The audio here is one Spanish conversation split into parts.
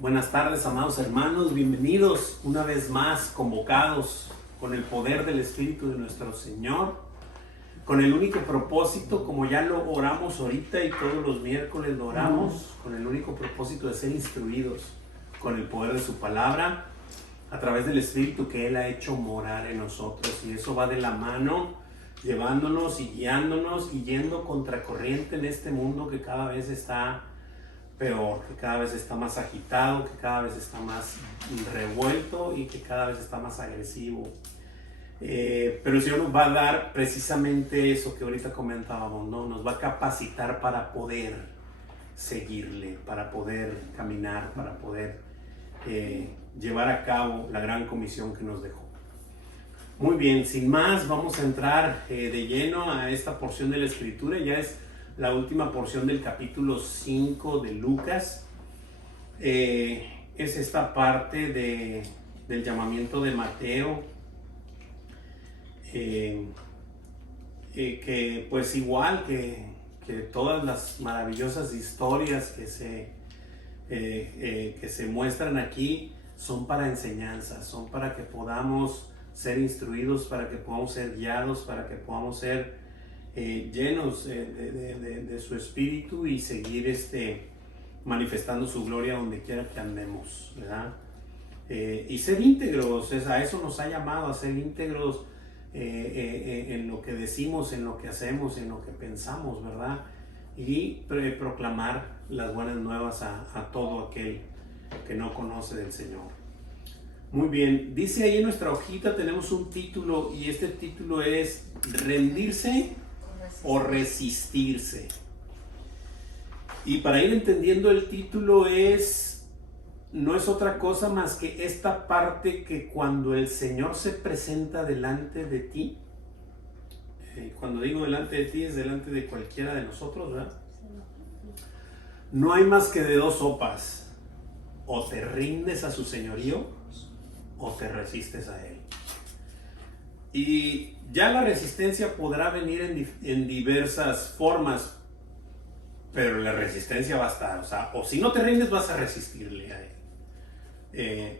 Buenas tardes, amados hermanos, bienvenidos una vez más, convocados con el poder del Espíritu de nuestro Señor, con el único propósito, como ya lo oramos ahorita y todos los miércoles lo oramos, con el único propósito de ser instruidos con el poder de su palabra, a través del Espíritu que Él ha hecho morar en nosotros. Y eso va de la mano, llevándonos y guiándonos y yendo contracorriente en este mundo que cada vez está peor, que cada vez está más agitado, que cada vez está más revuelto y que cada vez está más agresivo. Pero el Señor nos va a dar precisamente eso que ahorita comentábamos, ¿no? Nos va a capacitar para poder seguirle, para poder caminar, para poder llevar a cabo la gran comisión que nos dejó. Muy bien, sin más, vamos a entrar de lleno a esta porción de la Escritura. Ya es la última porción del capítulo 5 de Lucas. Es esta parte del llamamiento de Mateo, que pues igual que todas las maravillosas historias que se muestran aquí, son para enseñanza, son para que podamos ser instruidos, para que podamos ser guiados, para que podamos ser llenos de su espíritu y seguir manifestando su gloria donde quiera que andemos, ¿verdad? Y ser íntegros, a eso nos ha llamado, a ser íntegros en lo que decimos, en lo que hacemos, en lo que pensamos, ¿verdad? Y proclamar las buenas nuevas a todo aquel que no conoce del Señor. Muy bien, dice ahí en nuestra hojita, tenemos un título, y este título es rendirse o resistirse. Y para ir entendiendo el título no es otra cosa más que esta parte que cuando el Señor se presenta delante de ti, cuando digo delante de ti es delante de cualquiera de nosotros, ¿verdad? No hay más que de dos sopas: o te rindes a su señorío o te resistes a Él. Y ya la resistencia podrá venir en diversas formas, pero la resistencia va a estar, o si no te rindes vas a resistirle a Él.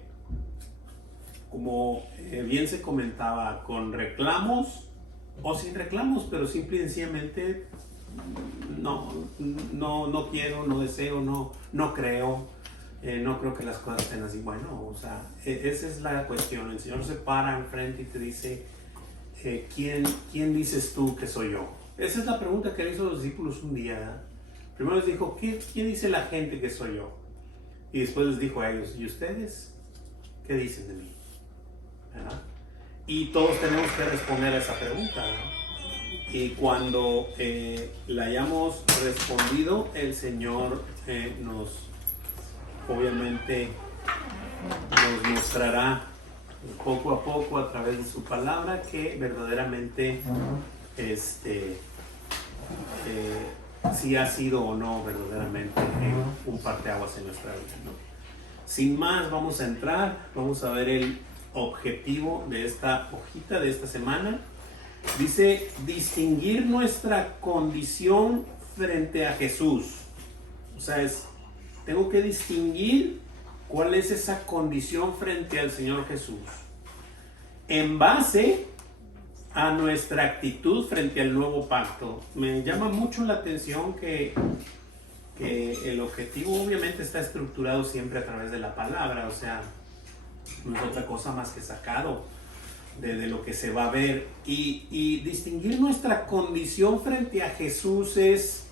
Como bien se comentaba, con reclamos o sin reclamos, pero simple y sencillamente no quiero, no deseo, no creo. No creo que las cosas estén así. Bueno, esa es la cuestión. El Señor se para enfrente y te dice, ¿quién dices tú que soy yo? Esa es la pregunta que le hizo a los discípulos un día, ¿verdad? Primero les dijo, ¿quién dice la gente que soy yo? Y después les dijo a ellos, ¿y ustedes qué dicen de mí? ¿Verdad? Y todos tenemos que responder a esa pregunta, ¿no? Y cuando la hayamos respondido, el Señor obviamente nos mostrará poco a poco a través de su palabra que verdaderamente si ha sido o no verdaderamente un parteaguas en nuestra vida, ¿no? Sin más, vamos a entrar, vamos a ver el objetivo de esta hojita de esta semana. Dice, distinguir nuestra condición frente a Jesús. Tengo que distinguir cuál es esa condición frente al Señor Jesús, en base a nuestra actitud frente al nuevo pacto. Me llama mucho la atención que el objetivo obviamente está estructurado siempre a través de la palabra, no es otra cosa más que sacado de lo que se va a ver. Y distinguir nuestra condición frente a Jesús es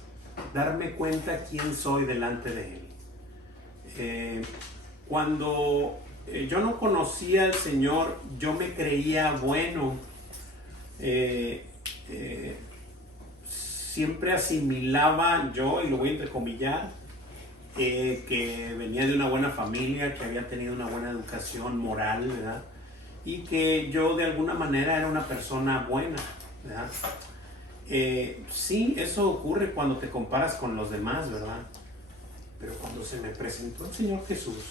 darme cuenta quién soy delante de Él. Cuando yo no conocía al Señor, yo me creía bueno. Siempre asimilaba yo, y lo voy a entrecomillar, que venía de una buena familia, que había tenido una buena educación moral, ¿verdad? Y que yo de alguna manera era una persona buena, ¿verdad? Sí, eso ocurre cuando te comparas con los demás, ¿verdad? Pero cuando se me presentó el Señor Jesús,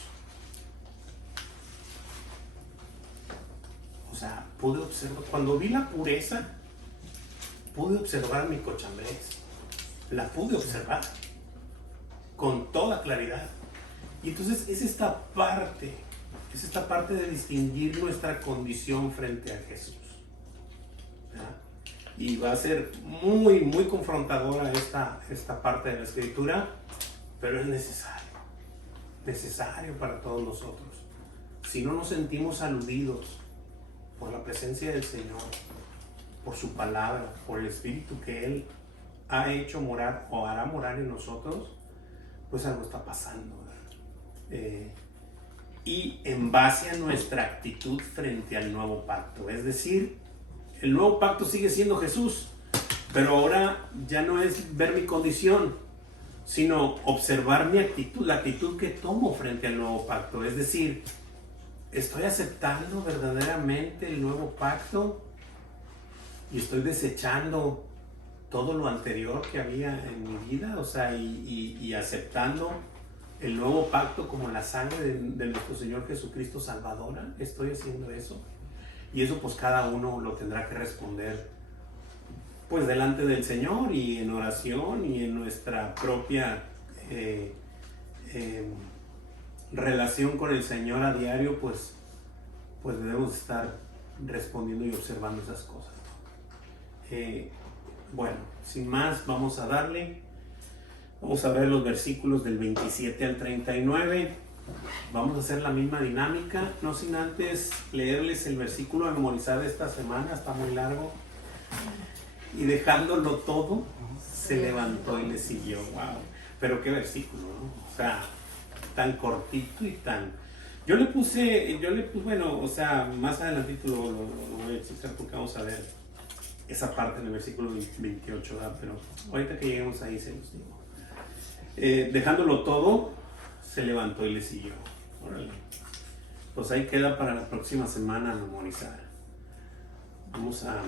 pude observar, cuando vi la pureza, pude observar mi cochambrez, la pude observar con toda claridad. Y entonces es esta parte de distinguir nuestra condición frente a Jesús, ¿verdad? Y va a ser muy, muy confrontadora esta parte de la Escritura, pero es necesario para todos nosotros. Si no nos sentimos aludidos por la presencia del Señor, por su palabra, por el Espíritu que Él ha hecho morar o hará morar en nosotros, pues algo está pasando, ¿verdad? Y en base a nuestra actitud frente al nuevo pacto, es decir, el nuevo pacto sigue siendo Jesús, pero ahora ya no es ver mi condición, sino observar mi actitud, la actitud que tomo frente al nuevo pacto. Es decir, ¿estoy aceptando verdaderamente el nuevo pacto? ¿Y estoy desechando todo lo anterior que había en mi vida? O sea, y aceptando el nuevo pacto como la sangre de nuestro Señor Jesucristo salvadora. ¿Estoy haciendo eso? Y eso pues cada uno lo tendrá que responder pues delante del Señor y en oración y en nuestra propia relación con el Señor a diario, pues debemos estar respondiendo y observando esas cosas. Bueno, sin más, vamos a darle. Vamos a ver los versículos del 27 al 39. Vamos a hacer la misma dinámica, no sin antes leerles el versículo a memorizar de esta semana, está muy largo. Y dejándolo todo, se levantó y le siguió. Wow, pero qué versículo, ¿no? O sea, tan cortito y tan... Yo le puse, bueno, o sea, más adelantito lo voy a explicar porque vamos a ver esa parte en el versículo 28, ¿verdad? Pero ahorita que lleguemos ahí se los digo. Dejándolo todo, se levantó y le siguió. Órale. Pues ahí queda para la próxima semana memorizar. Vamos a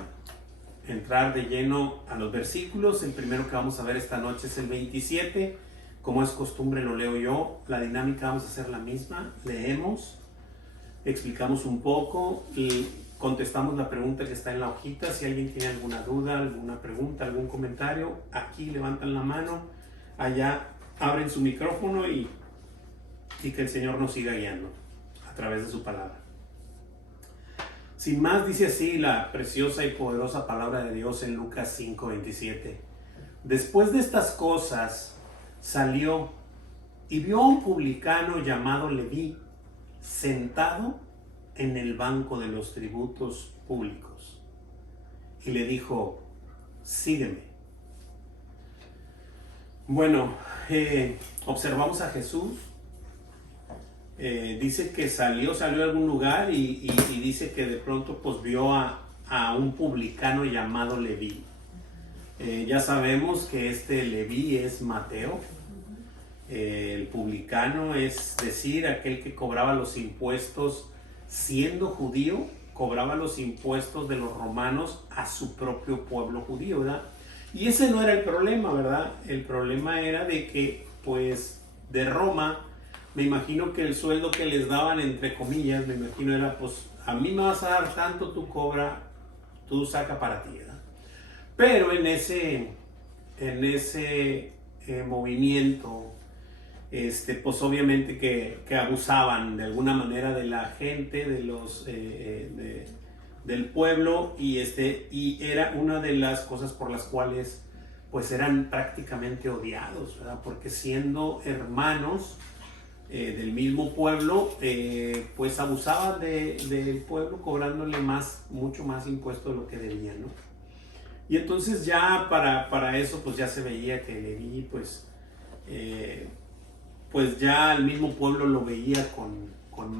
entrar de lleno a los versículos. El primero que vamos a ver esta noche es el 27. Como es costumbre lo leo yo. La dinámica vamos a hacer la misma. Leemos, explicamos un poco y contestamos la pregunta que está en la hojita. Si alguien tiene alguna duda, alguna pregunta, algún comentario, aquí levantan la mano, allá abren su micrófono y que el Señor nos siga guiando a través de su palabra. Sin más, dice así la preciosa y poderosa palabra de Dios en Lucas 5:27. Después de estas cosas salió y vio a un publicano llamado Leví sentado en el banco de los tributos públicos y le dijo: sígueme. Bueno, observamos a Jesús. Dice que salió a algún lugar y dice que de pronto pues vio a un publicano llamado Leví. Ya sabemos que este Leví es Mateo. El publicano es decir, aquel que cobraba los impuestos siendo judío, cobraba los impuestos de los romanos a su propio pueblo judío, ¿verdad? Y ese no era el problema, ¿verdad? El problema era de que pues de Roma, me imagino que el sueldo que les daban, entre comillas, me imagino era, pues, a mí me vas a dar tanto, tú cobra, tú saca para ti, ¿verdad? Pero en ese movimiento, pues obviamente que abusaban de alguna manera de la gente, de los, del pueblo, y era una de las cosas por las cuales, pues, eran prácticamente odiados, ¿verdad? Porque siendo hermanos, del mismo pueblo, pues abusaban del pueblo cobrándole mucho más impuesto de lo que debían, ¿no? Y entonces ya para eso pues ya se veía que Leví pues ya el mismo pueblo lo veía con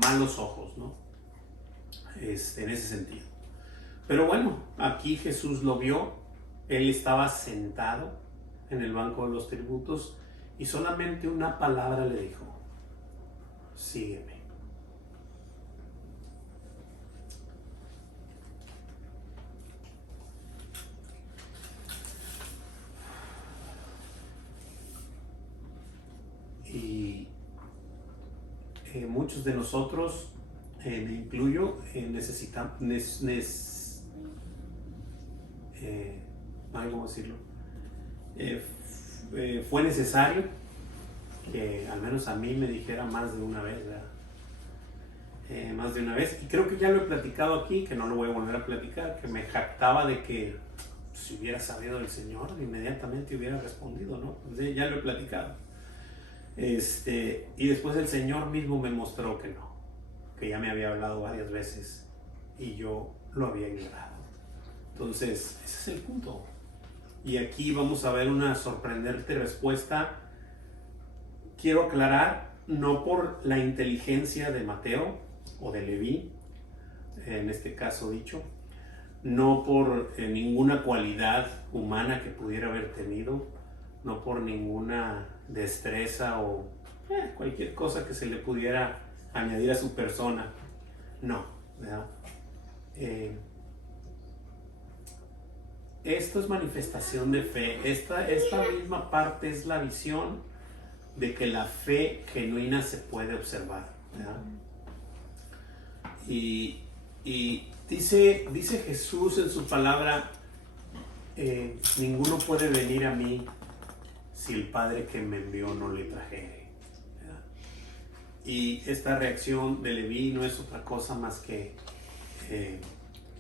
malos ojos, ¿no? En ese sentido. Pero bueno, aquí Jesús lo vio. Él estaba sentado en el banco de los tributos y solamente una palabra le dijo: sígueme. Y muchos de nosotros, me incluyo, necesitamos, ¿cómo decirlo? Fue necesario que al menos a mí me dijera más de una vez, ¿verdad? Más de una vez, y creo que ya lo he platicado aquí, que no lo voy a volver a platicar, que me jactaba de que si hubiera sabido del Señor, inmediatamente hubiera respondido, ¿no? Pues ya lo he platicado. Y después el Señor mismo me mostró que no, que ya me había hablado varias veces y yo lo había ignorado. Entonces, ese es el punto. Y aquí vamos a ver una sorprendente respuesta. Quiero aclarar, no por la inteligencia de Mateo o de Leví, en este caso dicho, no por ninguna cualidad humana que pudiera haber tenido, no por ninguna destreza o cualquier cosa que se le pudiera añadir a su persona, no, ¿verdad? Esto es manifestación de fe. Esta misma parte es la visión de que la fe genuina se puede observar, ¿verdad? Y dice Jesús en su palabra, ninguno puede venir a mí si el Padre que me envió no le trajere, ¿verdad? Y esta reacción de Leví no es otra cosa más que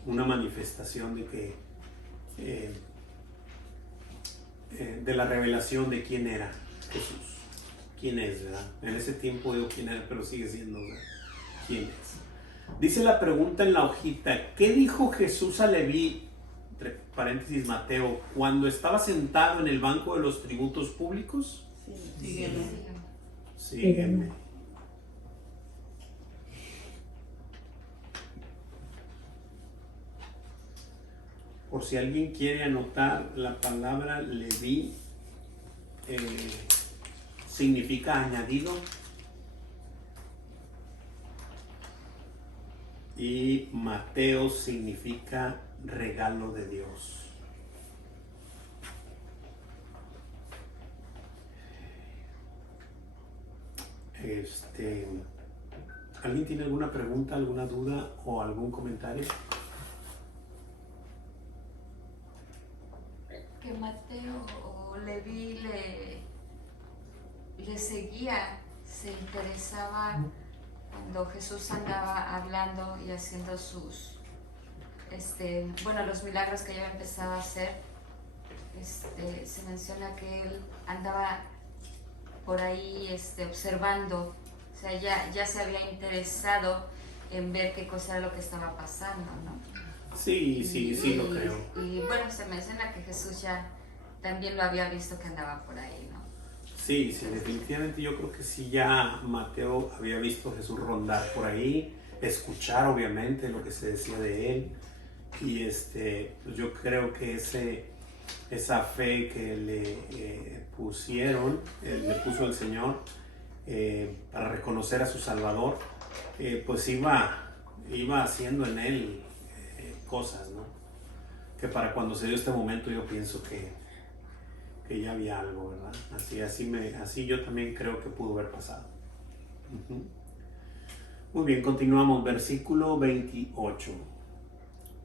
una manifestación de que de la revelación de quién era Jesús, quién es, ¿verdad? En ese tiempo digo quién era, pero sigue siendo, ¿verdad? ¿Quién es? Dice la pregunta en la hojita, ¿qué dijo Jesús a Leví, entre paréntesis Mateo, cuando estaba sentado en el banco de los tributos públicos? Sígueme. Sígueme. Por si alguien quiere anotar, la palabra Leví significa añadido. Y Mateo significa regalo de Dios. ¿Alguien tiene alguna pregunta, alguna duda o algún comentario? Que Mateo o Leví le seguía, se interesaba cuando Jesús andaba hablando y haciendo los milagros que ya empezaba a hacer. Se menciona que él andaba por ahí observando, o sea, ya se había interesado en ver qué cosa era lo que estaba pasando, ¿no? Sí, lo creo. Y bueno, se menciona que Jesús ya también lo había visto que andaba por ahí, ¿no? Sí, definitivamente yo creo que sí, ya Mateo había visto a Jesús rondar por ahí, escuchar obviamente lo que se decía de él, y pues yo creo que esa fe que le puso el Señor para reconocer a su Salvador, pues iba haciendo en él cosas, ¿no? Que para cuando se dio este momento yo pienso que ya había algo, ¿verdad? Así yo también creo que pudo haber pasado. Muy bien, continuamos. Versículo 28.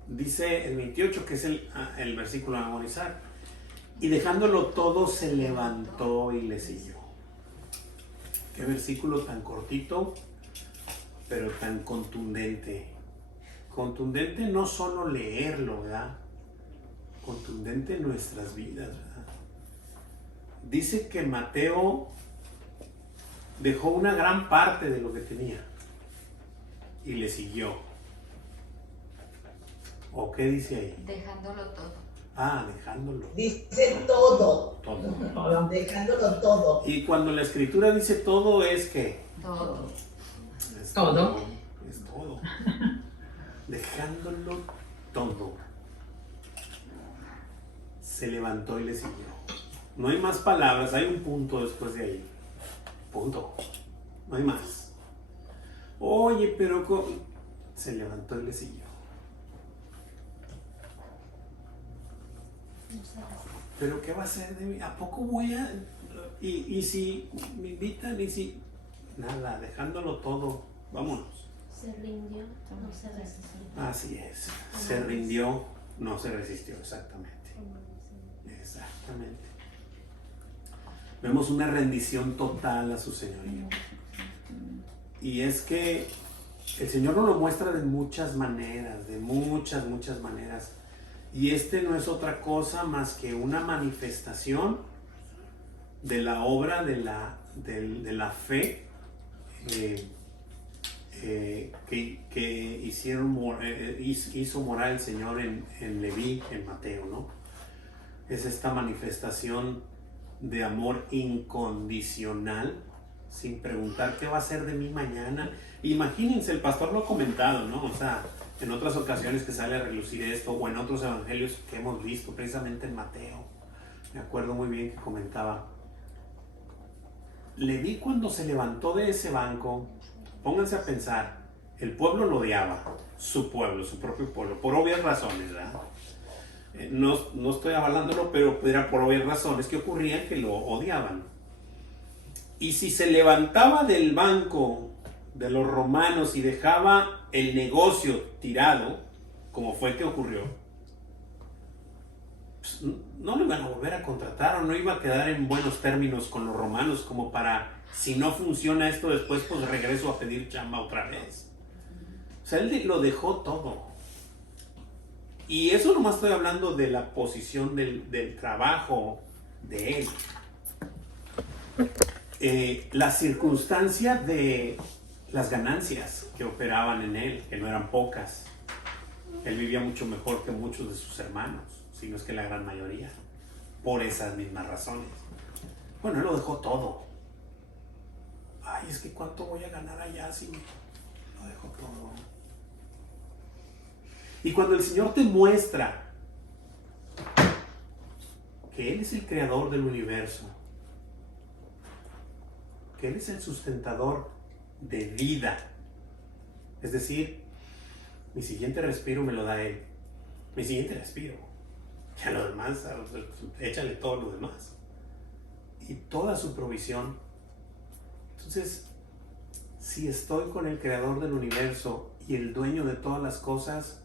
Dice el 28, que es el versículo a memorizar. Y dejándolo todo, se levantó y le siguió. Qué versículo tan cortito, pero tan contundente. Contundente no solo leerlo, ¿verdad? Contundente en nuestras vidas, ¿verdad? Dice que Mateo dejó una gran parte de lo que tenía y le siguió. ¿O qué dice ahí? Dejándolo todo. Dejándolo. Dice todo. Todo. Dejándolo todo. Y cuando la escritura dice todo, es que Todo. es Todo. Es todo. Dejándolo todo. Se levantó y le siguió. No hay más palabras, hay un punto después de ahí. Punto. No hay más. Oye, pero se levantó y le siguió. ¿Pero qué va a hacer de mí? ¿A poco voy a...? Y si me invitan y si... Nada, dejándolo todo. Vámonos. Se rindió, no se resistió. Así es. Se rindió, no se resistió, exactamente. Exactamente. Vemos una rendición total a su señorío. Y es que el Señor nos lo muestra de muchas maneras, de muchas maneras. Y no es otra cosa más que una manifestación de la obra de la fe que hizo morar el Señor en Leví, en Mateo, ¿no? Es esta manifestación de amor incondicional, sin preguntar qué va a hacer de mí mañana. Imagínense, el pastor lo ha comentado, ¿no? O sea, en otras ocasiones que sale a relucir esto, o en otros evangelios que hemos visto, precisamente en Mateo. Me acuerdo muy bien que comentaba, Leví cuando se levantó de ese banco, pónganse a pensar, el pueblo lo odiaba, su pueblo, su propio pueblo, por obvias razones, ¿verdad? No estoy avalándolo, pero era por obvias razones que ocurrían que lo odiaban. Y si se levantaba del banco de los romanos y dejaba el negocio tirado, como fue que ocurrió, pues no lo iban a volver a contratar o no iba a quedar en buenos términos con los romanos como para, si no funciona esto después, pues regreso a pedir chamba otra vez. O sea, él lo dejó todo. Y eso nomás estoy hablando de la posición del trabajo de él. La circunstancia de las ganancias que operaban en él, que no eran pocas. Él vivía mucho mejor que muchos de sus hermanos, si no es que la gran mayoría, por esas mismas razones. Bueno, él lo dejó todo. Ay, es que ¿cuánto voy a ganar allá si lo dejo todo? Y cuando el Señor te muestra que Él es el creador del universo, que Él es el sustentador de vida, es decir, mi siguiente respiro me lo da Él, mi siguiente respiro, ya lo demás, échale todo lo demás, y toda su provisión. Entonces, si estoy con el creador del universo y el dueño de todas las cosas,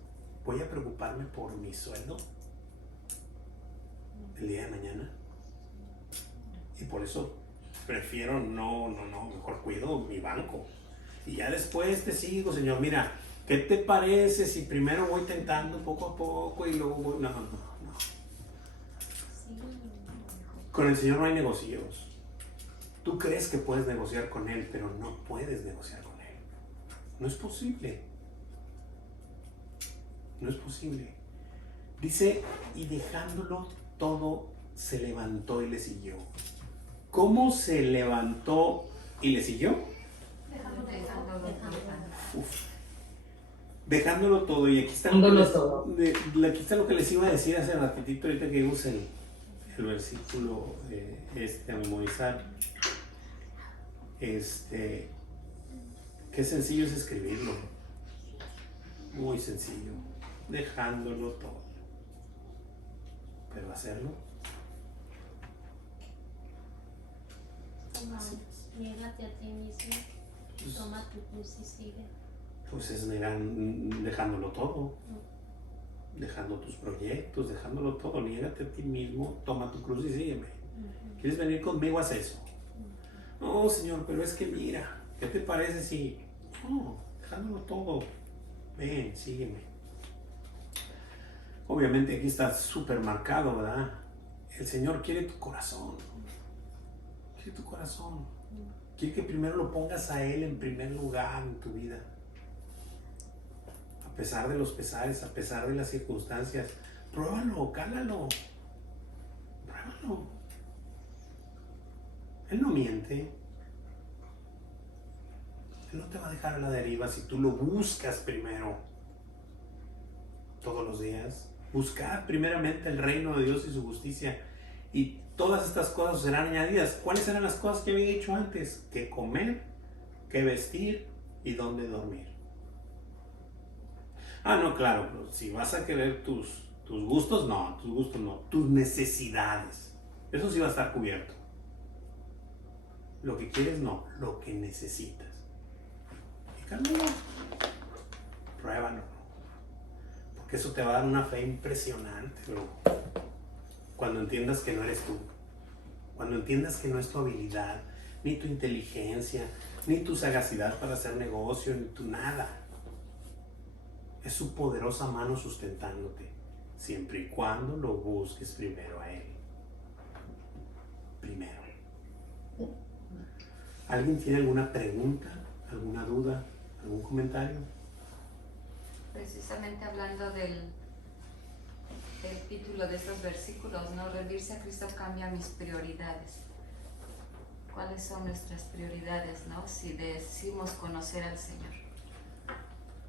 ¿voy a preocuparme por mi sueldo el día de mañana? Y por eso prefiero mejor cuido mi banco. Y ya después te sigo, Señor, mira, ¿qué te parece si primero voy tentando poco a poco y luego voy? No. Con el Señor no hay negocios. Tú crees que puedes negociar con Él, pero no puedes negociar con Él. No es posible. No es posible. Dice, y dejándolo todo, se levantó y le siguió. ¿Cómo se levantó y le siguió? Dejándolo todo. Y aquí está aquí está lo que les iba a decir hace ratito, ahorita que vimos el versículo a memorizar. Qué sencillo es escribirlo. Muy sencillo. Dejándolo todo. Pero hacerlo. Niégate a ti mismo, toma tu cruz y sigue. Pues es dejándolo todo. Dejando tus proyectos, dejándolo todo. Niégate a ti mismo, toma tu cruz y sígueme. ¿Quieres venir conmigo? Haz eso. No, Señor, pero es que mira, ¿qué te parece si? No, dejándolo todo. Ven, sígueme. Obviamente aquí está súper marcado, ¿verdad? El Señor quiere tu corazón. Quiere tu corazón. Quiere que primero lo pongas a Él en primer lugar en tu vida. A pesar de los pesares, a pesar de las circunstancias. Pruébalo, cálalo. Pruébalo. Él no miente. Él no te va a dejar a la deriva si tú lo buscas primero. Todos los días. Buscad primeramente el reino de Dios y su justicia. Y todas estas cosas serán añadidas. ¿Cuáles eran las cosas que había dicho antes? Que comer, que vestir y dónde dormir. No, claro, pero si vas a querer tus gustos, no, tus necesidades. Eso sí va a estar cubierto. Lo que quieres, no, lo que necesitas. Y cálmalo. Pruébalo. Porque eso te va a dar una fe impresionante, bro. Cuando entiendas que no eres tú. Cuando entiendas que no es tu habilidad, ni tu inteligencia, ni tu sagacidad para hacer negocio, ni tu nada. Es su poderosa mano sustentándote, siempre y cuando lo busques primero a Él. Primero. ¿Alguien tiene alguna pregunta, alguna duda, algún comentario? Precisamente hablando del título de estos versículos, ¿no? Rendirse a Cristo cambia mis prioridades. ¿Cuáles son nuestras prioridades, no? Si decimos conocer al Señor.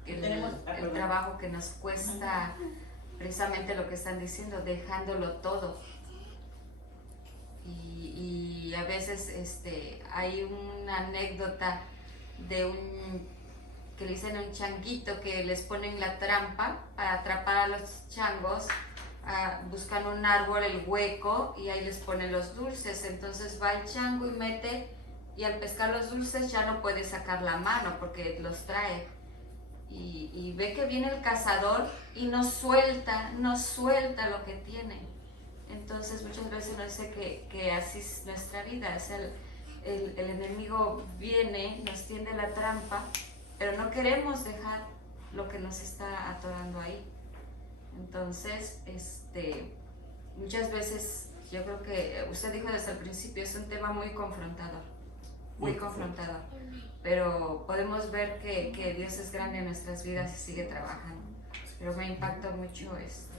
El trabajo que nos cuesta, precisamente lo que están diciendo, dejándolo todo. Y a veces hay una anécdota de que le dicen a un changuito que les ponen la trampa para atrapar a los changos, buscan un árbol, el hueco, y ahí les ponen los dulces. Entonces va el chango y mete, y al pescar los dulces ya no puede sacar la mano porque los trae. Y ve que viene el cazador y no suelta lo que tiene. Entonces muchas veces uno dice que así es nuestra vida. Es el enemigo viene, nos tiende la trampa, pero no queremos dejar lo que nos está atorando ahí. Entonces, muchas veces, yo creo que usted dijo desde el principio, es un tema muy confrontador, muy confrontador, pero podemos ver que Dios es grande en nuestras vidas y sigue trabajando. Pero me impacta mucho esto.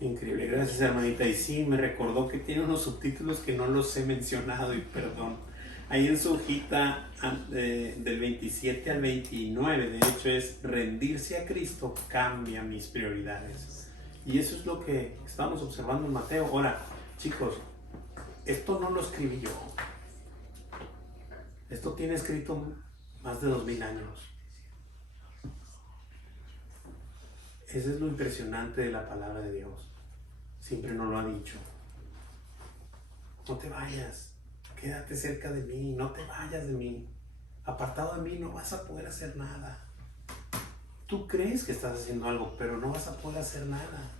Increíble, gracias hermanita. Y sí, me recordó que tiene unos subtítulos que no los he mencionado y perdón. Ahí en su hojita del 27 al 29, de hecho es rendirse a Cristo cambia mis prioridades. Y eso es lo que estamos observando en Mateo. Ahora, chicos, esto no lo escribí yo. Esto tiene escrito más de 2000 años. Eso es lo impresionante de la palabra de Dios. Siempre nos lo ha dicho. No te vayas, quédate cerca de mí, no te vayas de mí. Apartado de mí no vas a poder hacer nada. Tú crees que estás haciendo algo, pero no vas a poder hacer nada.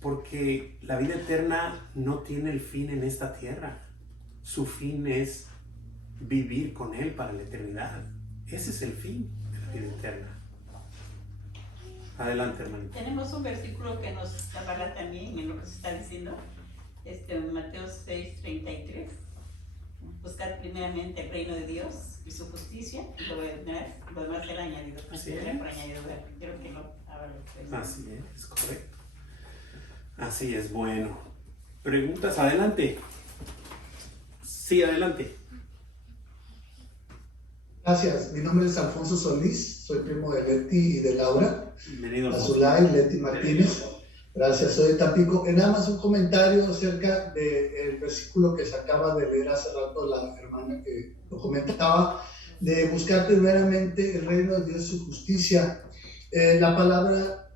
Porque la vida eterna no tiene el fin en esta tierra. Su fin es vivir con Él para la eternidad. Ese es el fin de la vida eterna. Adelante, hermanito. Tenemos un versículo que nos avala también en lo que se está diciendo. Mateo 6:33. Buscar primeramente el reino de Dios y su justicia, y lo demás será añadido. Así es. Por añadidura. Creo que lo habla. Así es correcto. Así es, bueno. ¿Preguntas? Adelante. Sí, adelante. Gracias. Mi nombre es Alfonso Solís, soy primo de Leti y de Laura. Bienvenido. Azulay, Leti Martínez. Gracias, soy de Tampico. Nada más un comentario acerca del versículo que se acaba de leer hace rato la hermana que lo comentaba, de buscar primeramente el reino de Dios y su justicia. La palabra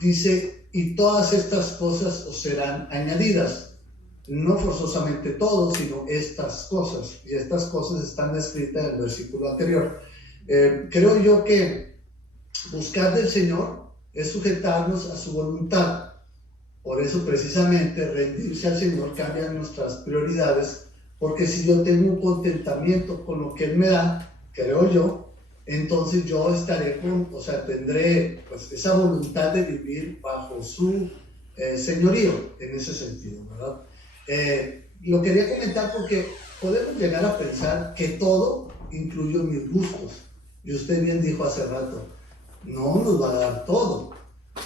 dice, y todas estas cosas os serán añadidas. No forzosamente todo, sino estas cosas. Y estas cosas están descritas en el versículo anterior. Creo yo que buscar del Señor es sujetarnos a su voluntad. Por eso precisamente rendirse al Señor cambia nuestras prioridades, porque si yo tengo un contentamiento con lo que Él me da, creo yo, entonces yo tendré pues esa voluntad de vivir bajo su señorío, en ese sentido, ¿verdad? Lo quería comentar porque podemos llegar a pensar que todo incluye mis gustos. Y usted bien dijo hace rato, no nos va a dar todo,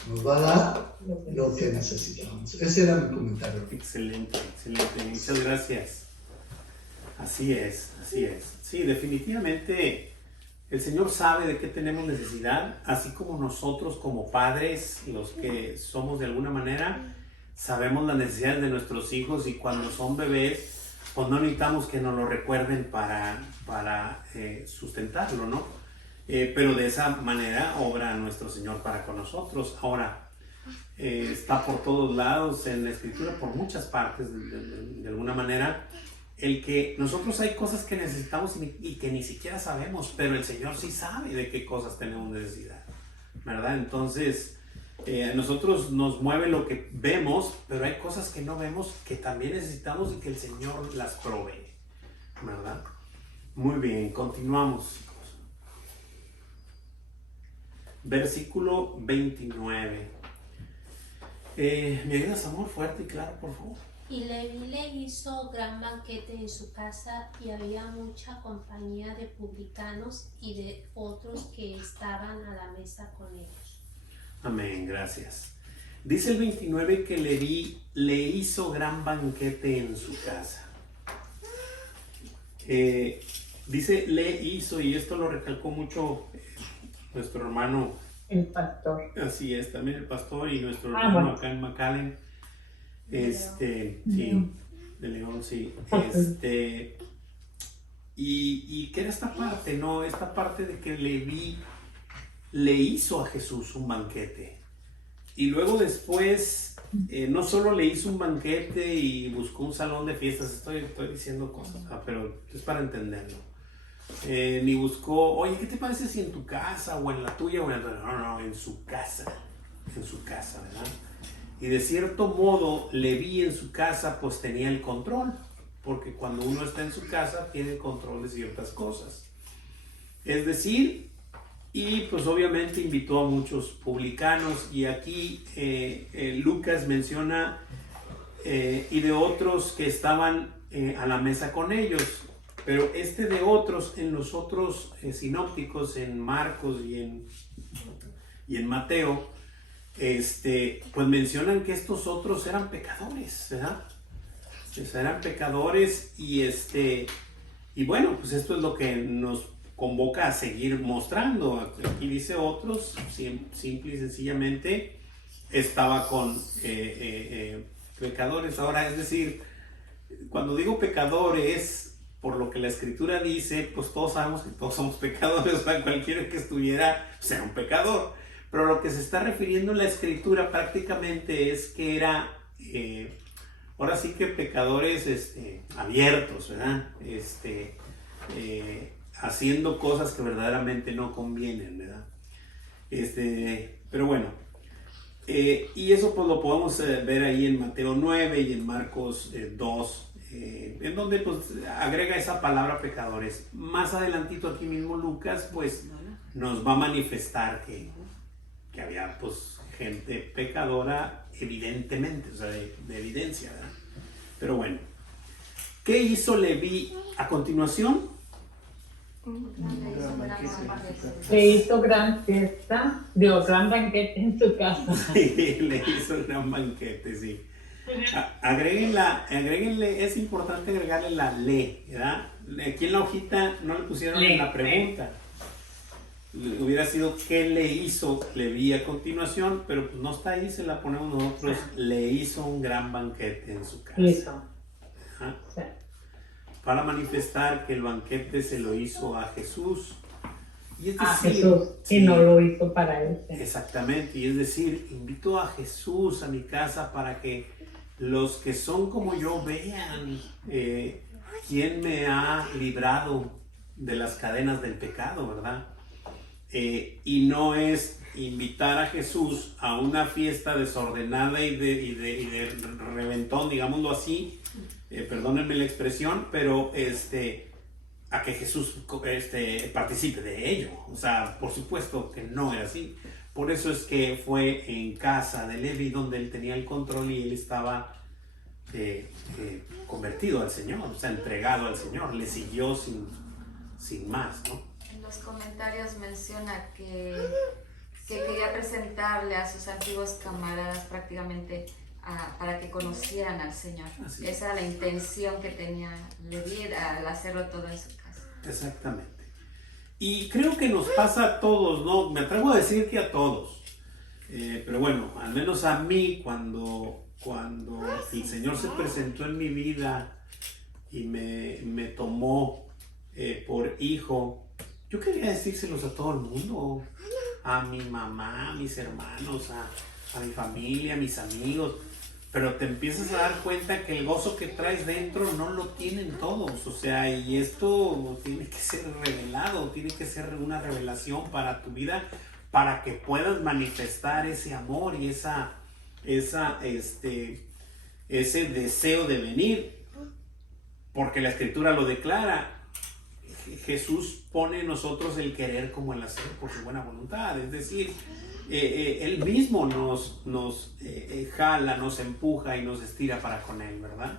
nos va a dar lo que necesitamos. Ese era mi comentario. Excelente, excelente. Muchas gracias. Así es, así es. Sí, definitivamente el Señor sabe de qué tenemos necesidad, así como nosotros como padres, los que somos de alguna manera, sabemos las necesidades de nuestros hijos y cuando son bebés, pues no necesitamos que nos lo recuerden para sustentarlo, ¿no? Pero de esa manera obra nuestro Señor para con nosotros. Ahora, está por todos lados en la Escritura, por muchas partes, de alguna manera, el que nosotros hay cosas que necesitamos y que ni siquiera sabemos, pero el Señor sí sabe de qué cosas tenemos necesidad, ¿verdad? Entonces, A nosotros nos mueve lo que vemos, pero hay cosas que no vemos que también necesitamos y que el Señor las provee, ¿verdad? Muy bien, continuamos. Versículo 29. ¿Me ayudas, amor? Fuerte y claro, por favor. Y Leví le hizo gran banquete en su casa, y había mucha compañía de publicanos y de otros que estaban a la mesa con ellos. Amén, gracias. Dice el 29 que Leví le hizo gran banquete en su casa. Dice le hizo, y esto lo recalcó mucho nuestro hermano. El pastor. Así es, también el pastor y nuestro hermano bueno. acá en McAllen. Sí, de León, sí. Y que era esta parte, ¿no? Esta parte de que Leví le hizo a Jesús un banquete. Y luego después, no solo le hizo un banquete y buscó un salón de fiestas, estoy diciendo cosas, pero es para entenderlo. Ni buscó, oye, ¿qué te parece si en tu casa o en la tuya o en la... No, en su casa, ¿verdad? Y de cierto modo, Leví en su casa pues tenía el control, porque cuando uno está en su casa tiene el control de ciertas cosas. Es decir, y pues obviamente invitó a muchos publicanos, y aquí Lucas menciona y de otros que estaban a la mesa con ellos. Pero de otros, en los otros sinópticos, en Marcos y en Mateo, pues mencionan que estos otros eran pecadores, ¿verdad? Eran pecadores y bueno, pues esto es lo que nos convoca a seguir mostrando. Aquí dice otros, simple y sencillamente, estaba con pecadores. Ahora, es decir, cuando digo pecadores, por lo que la Escritura dice, pues todos sabemos que todos somos pecadores, o sea, cualquiera que estuviera, pues era un pecador. Pero lo que se está refiriendo en la Escritura prácticamente es que era, ahora sí que pecadores abiertos, ¿verdad? Haciendo cosas que verdaderamente no convienen, ¿verdad? Pero bueno, y eso pues lo podemos ver ahí en Mateo 9 y en Marcos 2, en donde pues agrega esa palabra pecadores. Más adelantito aquí mismo Lucas pues nos va a manifestar que había pues gente pecadora evidentemente, o sea, de evidencia, ¿verdad? Pero bueno, ¿qué hizo Leví a continuación? Le hizo gran fiesta, gran banquete en su casa. Le hizo gran banquete, sí. Agréguenle, es importante agregarle la le, ¿verdad? Aquí en la hojita no le pusieron la pregunta. Hubiera sido ¿qué le hizo Leví a continuación? Pero pues no está ahí, se la ponemos nosotros. Le hizo un gran banquete en su casa. Hizo. Sí. Para manifestar que el banquete se lo hizo a Jesús. Y es decir, A Jesús, sí, y no lo hizo para él. Sí. Exactamente, y es decir, invito a Jesús a mi casa para que los que son como yo vean quién me ha librado de las cadenas del pecado, ¿verdad? Y no es invitar a Jesús a una fiesta desordenada y de reventón, digámoslo así, perdónenme la expresión, pero a que Jesús participe de ello. O sea, por supuesto que no era así. Por eso es que fue en casa de Leví donde él tenía el control y él estaba convertido al Señor, o sea, entregado al Señor, le siguió sin más, ¿no? En los comentarios menciona que quería presentarle a sus antiguos camaradas prácticamente para que conocieran al Señor. Esa era la intención que tenía Leví al hacerlo todo en su casa. Exactamente. Y creo que nos pasa a todos, ¿no? Me atrevo a decir que a todos. Pero bueno, al menos a mí, cuando el Señor se presentó en mi vida y me tomó por hijo, yo quería decírselos a todo el mundo, a mi mamá, a mis hermanos, a mi familia, a mis amigos, pero te empiezas a dar cuenta que el gozo que traes dentro no lo tienen todos, o sea, y esto tiene que ser revelado, tiene que ser una revelación para tu vida, para que puedas manifestar ese amor y ese deseo de venir, porque la Escritura lo declara. Jesús pone en nosotros el querer como el hacer por su buena voluntad, es decir, Él mismo nos jala, nos empuja y nos estira para con Él, ¿verdad?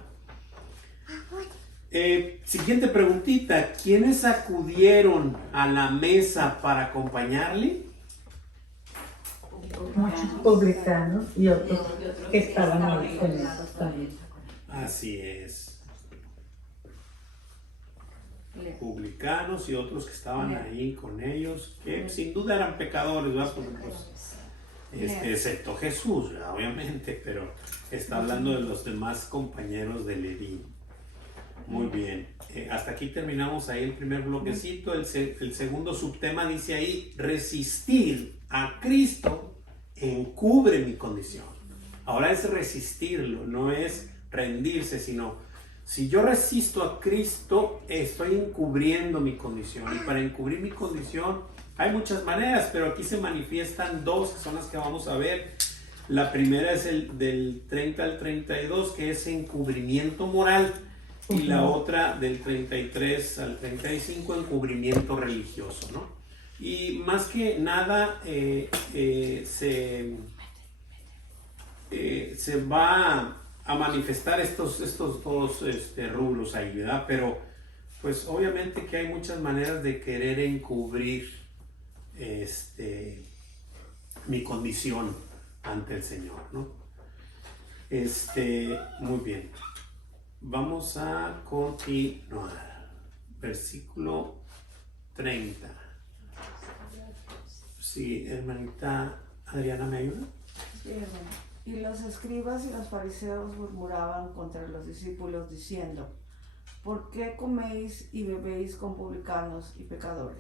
Siguiente preguntita, ¿quiénes acudieron a la mesa para acompañarle? Muchos publicanos y otros que estaban ahí con ellos también. Así es. Publicanos y otros que estaban ahí con ellos, que sin duda eran pecadores, ¿verdad? Porque, pues, excepto Jesús, ¿verdad? Obviamente, pero está hablando de los demás compañeros de Leví. Muy bien. Hasta aquí terminamos ahí el primer bloquecito. El segundo subtema dice ahí, resistir a Cristo encubre mi condición. Ahora es resistirlo, no es rendirse, sino si yo resisto a Cristo, estoy encubriendo mi condición. Y para encubrir mi condición hay muchas maneras, pero aquí se manifiestan dos, que son las que vamos a ver. La primera es el del 30 al 32, que es encubrimiento moral. Y la otra del 33 al 35, encubrimiento religioso, ¿no? Y más que nada se va a manifestar estos dos rubros ahí, ¿verdad? Pero pues obviamente que hay muchas maneras de querer encubrir mi condición ante el Señor, ¿no? Muy bien. Vamos a continuar. Versículo 30. Sí, hermanita Adriana, ¿me ayuda? Sí, hermano. Y los escribas y los fariseos murmuraban contra los discípulos diciendo, ¿por qué coméis y bebéis con publicanos y pecadores?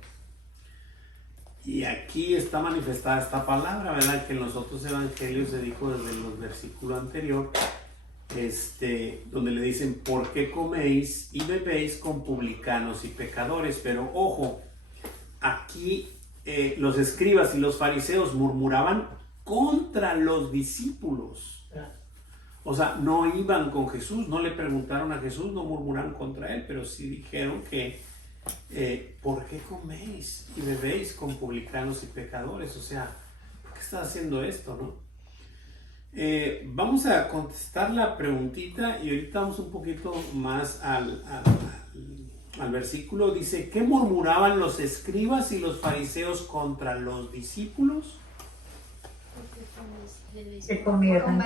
Y aquí está manifestada esta palabra, ¿verdad? Que en los otros evangelios se dijo desde el versículo anterior, donde le dicen, ¿por qué coméis y bebéis con publicanos y pecadores? Pero ojo, aquí los escribas y los fariseos murmuraban contra los discípulos. O sea, no iban con Jesús, no le preguntaron a Jesús, no murmuraron contra él, pero sí dijeron que ¿por qué coméis y bebéis con publicanos y pecadores? O sea, ¿por qué estás haciendo esto, no? Vamos a contestar la preguntita y ahorita vamos un poquito más al versículo. Dice, ¿qué murmuraban los escribas y los fariseos contra los discípulos? Que comieran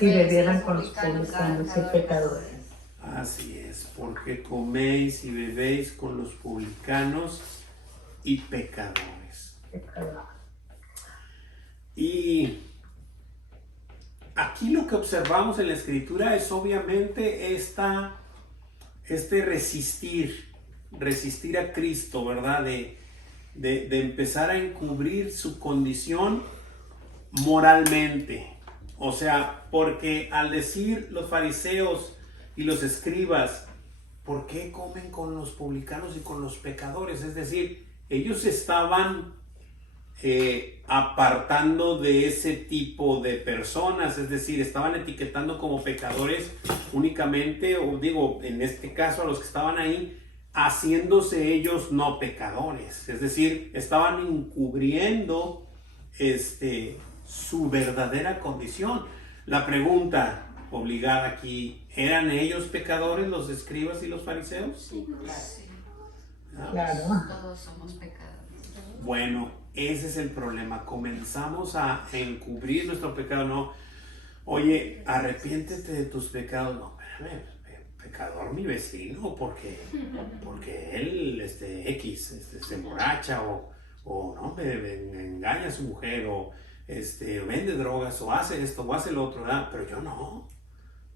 y bebieran con los publicanos y pecadores. Así es, porque coméis y bebéis con los publicanos y pecadores. Y aquí lo que observamos en la Escritura es obviamente resistir a Cristo, ¿verdad? De empezar a encubrir su condición moralmente. O sea, porque al decir los fariseos y los escribas, ¿por qué comen con los publicanos y con los pecadores? Es decir, ellos estaban apartando de ese tipo de personas, es decir, estaban etiquetando como pecadores únicamente, o digo, en este caso a los que estaban ahí, haciéndose ellos no pecadores, es decir, estaban encubriendo su verdadera condición. La pregunta obligada aquí, ¿eran ellos pecadores, los escribas y los fariseos? Sí, claro. Claro. Todos somos pecadores. Bueno, ese es el problema. Comenzamos a encubrir nuestro pecado. No, oye, arrepiéntete de tus pecados. No, espérame, pecador mi vecino, porque él, se emborracha o no, me engaña a su mujer o vende drogas o hace esto o hace lo otro, ¿verdad? Pero yo no.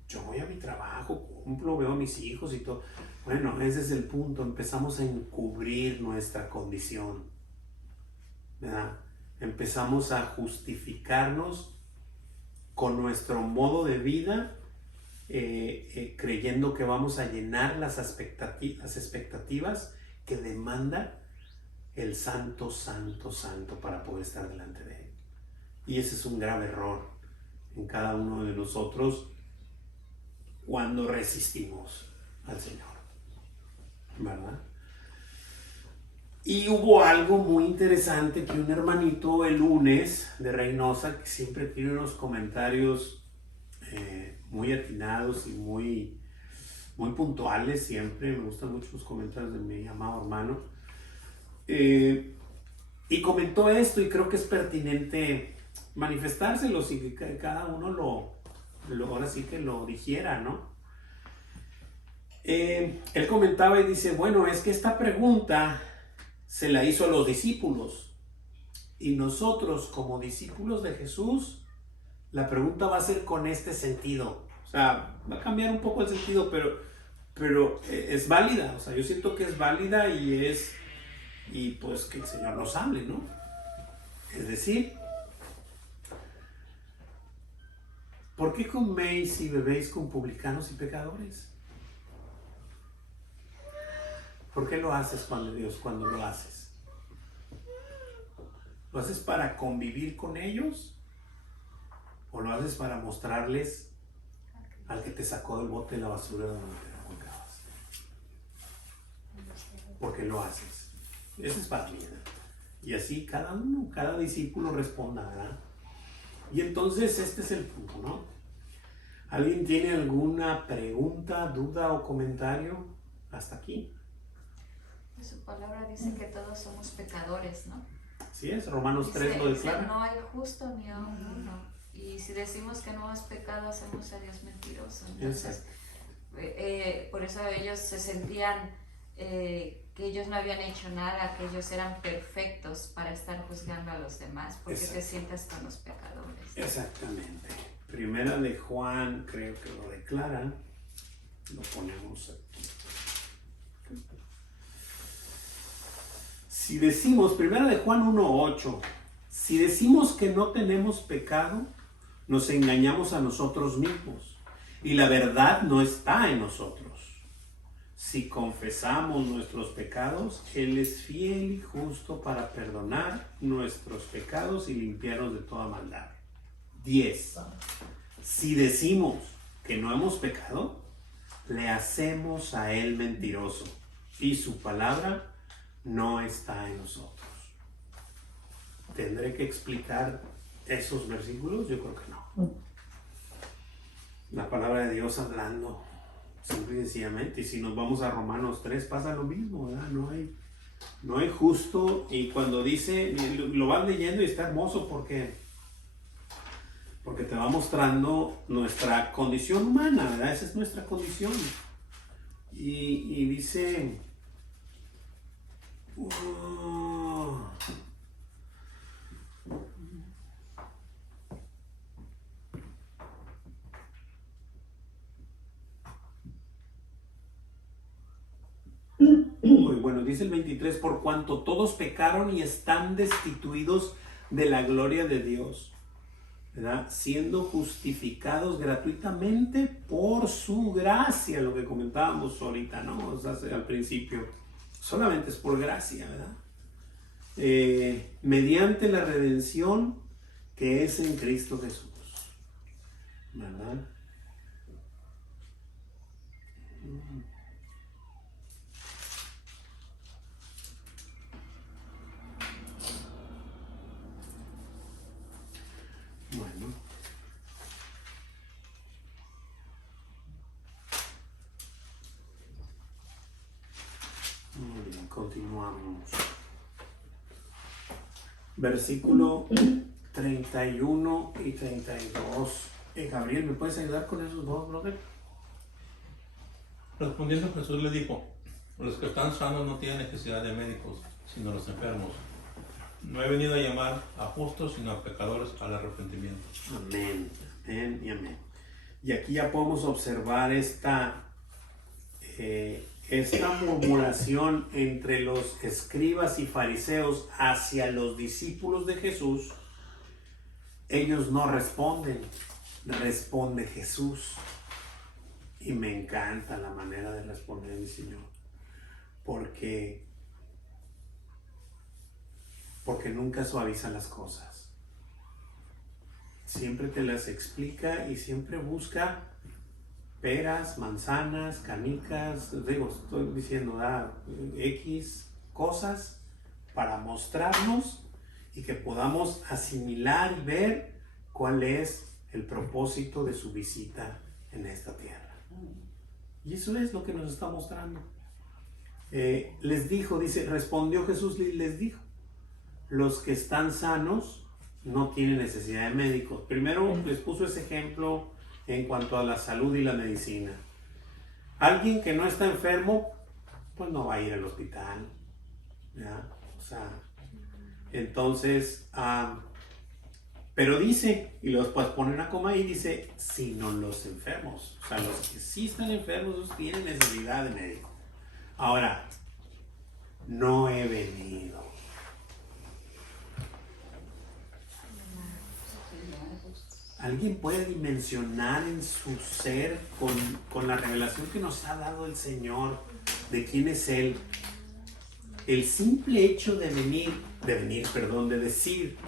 Yo voy a mi trabajo, cumplo, veo a mis hijos y todo. Bueno, ese es el punto. Empezamos a encubrir nuestra condición, ¿verdad? Empezamos a justificarnos con nuestro modo de vida, creyendo que vamos a llenar las expectativas que demanda el santo, santo, santo para poder estar delante de Él. Y ese es un grave error en cada uno de nosotros cuando resistimos al Señor, ¿verdad? Y hubo algo muy interesante que un hermanito el lunes de Reynosa, que siempre tiene unos comentarios muy atinados y muy puntuales, siempre me gustan mucho los comentarios de mi amado hermano, y comentó esto, y creo que es pertinente manifestárselos y que cada uno ahora sí que lo dijera, ¿no? Él comentaba y dice, bueno, es que esta pregunta se la hizo a los discípulos, y nosotros como discípulos de Jesús, la pregunta va a ser con este sentido. O sea, va a cambiar un poco el sentido, pero es válida. O sea, yo siento que es válida y pues que el Señor nos hable, ¿no? Es decir, ¿por qué coméis y bebéis con publicanos y pecadores? ¿Por qué lo haces cuando lo haces? ¿Lo haces para convivir con ellos? ¿O lo haces para mostrarles al que te sacó del bote de la basura donde te arrancabas? ¿Por qué lo haces? Eso es para mí, ¿no? Y así cada discípulo responda, ¿verdad? Y entonces este es el punto, ¿no? ¿Alguien tiene alguna pregunta, duda o comentario hasta aquí? Su palabra dice que todos somos pecadores, ¿no? Así es, Romanos 3 lo Dice, declara. no hay justo ni aun uno. Y si decimos que no hemos pecado, hacemos a Dios mentiroso. Entonces, por eso ellos se sentían que ellos no habían hecho nada, que ellos eran perfectos para estar juzgando a los demás, porque te sientas con los pecadores. Exactamente. Primera de Juan, creo que lo declara. Lo ponemos aquí. Si decimos, primera de Juan 1:8, si decimos que no tenemos pecado, nos engañamos a nosotros mismos y la verdad no está en nosotros. Si confesamos nuestros pecados, Él es fiel y justo para perdonar nuestros pecados y limpiarnos de toda maldad. 10. Si decimos que no hemos pecado, le hacemos a Él mentiroso y su palabra no está en nosotros. ¿Tendré que explicar esos versículos? Yo creo que no. La palabra de Dios hablando simple y sencillamente. Y si nos vamos a Romanos 3 pasa lo mismo, ¿verdad? No hay justo. Y cuando dice, lo vas leyendo y está hermoso porque te va mostrando nuestra condición humana, ¿verdad? Esa es nuestra condición. Y dice... Bueno, dice el 23, por cuanto todos pecaron y están destituidos de la gloria de Dios, ¿verdad? Siendo justificados gratuitamente por su gracia, lo que comentábamos ahorita, ¿no? O sea, al principio, solamente es por gracia, ¿verdad? Mediante la redención que es en Cristo Jesús, ¿verdad? Bueno. Muy bien, continuamos. Versículo 31 y 32. Gabriel, ¿me puedes ayudar con esos dos, brother? Respondiendo Jesús le dijo, los que están sanos no tienen necesidad de médicos, sino los enfermos. No he venido a llamar a justos, sino a pecadores al arrepentimiento. Amén, amén y amén. Y aquí ya podemos observar esta murmuración entre los escribas y fariseos hacia los discípulos de Jesús. Ellos no responden, responde Jesús. Y me encanta la manera de responder mi Señor, porque que nunca suaviza las cosas. Siempre te las explica y siempre busca peras, manzanas, canicas, digo, estoy diciendo, X cosas para mostrarnos y que podamos asimilar y ver cuál es el propósito de su visita en esta tierra. Y eso es lo que nos está mostrando. Les dijo, dice, respondió Jesús y les dijo, los que están sanos no tienen necesidad de médicos. Primero les puso ese ejemplo en cuanto a la salud y la medicina. Alguien que no está enfermo, pues no va a ir al hospital, ¿ya? O sea, entonces, pero dice, y los pues pone una coma y dice, sino los enfermos. O sea, los que sí están enfermos, esos tienen necesidad de médico. Ahora, no he venido. ¿Alguien puede dimensionar en su ser con la revelación que nos ha dado el Señor de quién es Él? El simple hecho de decir,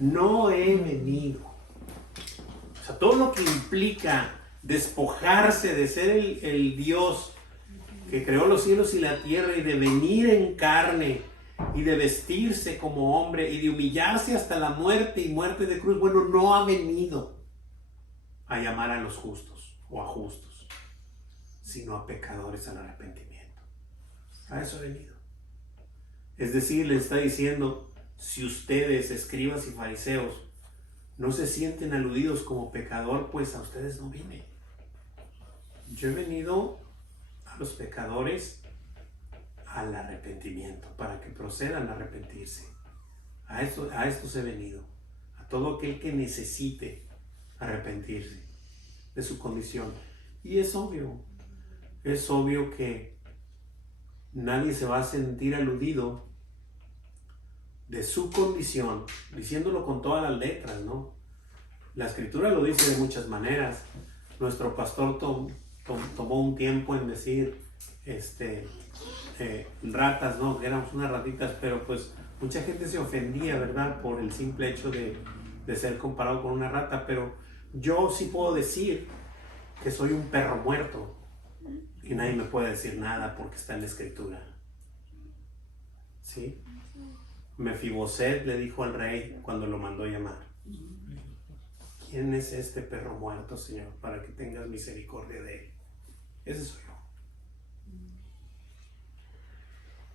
no he venido. O sea, todo lo que implica despojarse de ser el Dios que creó los cielos y la tierra y de venir en carne y de vestirse como hombre y de humillarse hasta la muerte y muerte de cruz. Bueno, no ha venido a llamar a los justos o a justos, sino a pecadores al arrepentimiento. A eso ha venido. Es decir, le está diciendo, si ustedes, escribas y fariseos, no se sienten aludidos como pecador, pues a ustedes no vine. Yo he venido a los pecadores al arrepentimiento, para que procedan a arrepentirse. A estos he venido, a todo aquel que necesite arrepentirse de su condición. Y es obvio que nadie se va a sentir aludido de su condición, diciéndolo con todas las letras, ¿no? La Escritura lo dice de muchas maneras. Nuestro pastor tomó un tiempo en decir, ratas, ¿no? Que éramos unas ratitas, pero pues mucha gente se ofendía, ¿verdad? Por el simple hecho de ser comparado con una rata, pero yo sí puedo decir que soy un perro muerto y nadie me puede decir nada porque está en la Escritura. ¿Sí? Mefiboset le dijo al rey cuando lo mandó llamar, ¿quién es este perro muerto, Señor, para que tengas misericordia de él? Ese soy yo.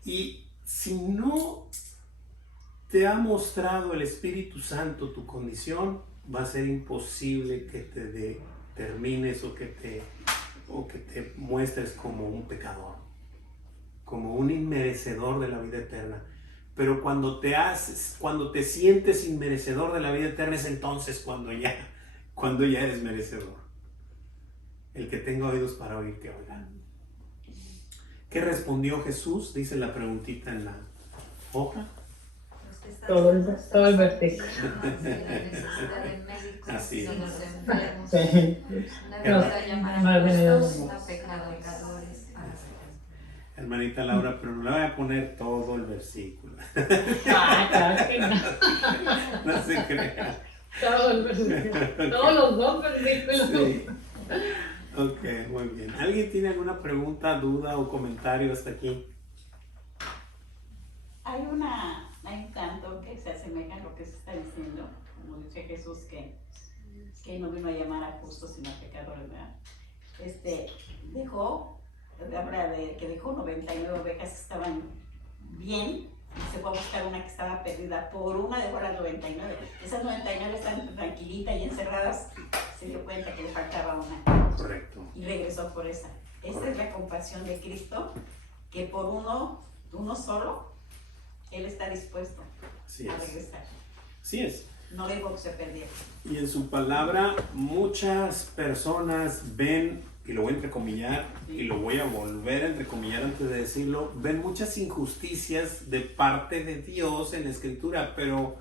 Y si no te ha mostrado el Espíritu Santo tu condición, va a ser imposible que te determines o que te muestres como un pecador, como un inmerecedor de la vida eterna. Pero cuando te sientes inmerecedor de la vida eterna, es entonces cuando ya eres merecedor. El que tenga oídos para oír, que oiga. ¿Qué respondió Jesús? Dice la preguntita en la hoja. Todo el versículo. Así es. Los enfermos. Sí. No venido a llamar No a ha venido. justos, sino a pecadores. Hermanita Laura, pero no le voy a poner todo el versículo. Claro que no. No se crea. Todo el versículo. Todos los dos versículos. Sí. Ok, muy bien. ¿Alguien tiene alguna pregunta, duda o comentario hasta aquí? Hay un canto que se asemeja a lo que se está diciendo, como dice Jesús, que no vino a llamar a justos sino a pecadores, ¿verdad? Habla de que dejó 99 ovejas que estaban bien y se fue a buscar una que estaba perdida. Por una dejó las 99. Esas 99 están tranquilitas y encerradas. Se dio cuenta que le faltaba una. Correcto. Y regresó por esa. Esta es la compasión de Cristo, que por uno solo, Él está dispuesto Así a es. regresar. Así es. No dejó que se perdiera. Y en su palabra muchas personas ven, y lo voy a entrecomillar, y lo voy a volver a entrecomillar antes de decirlo, ven muchas injusticias de parte de Dios en la Escritura, pero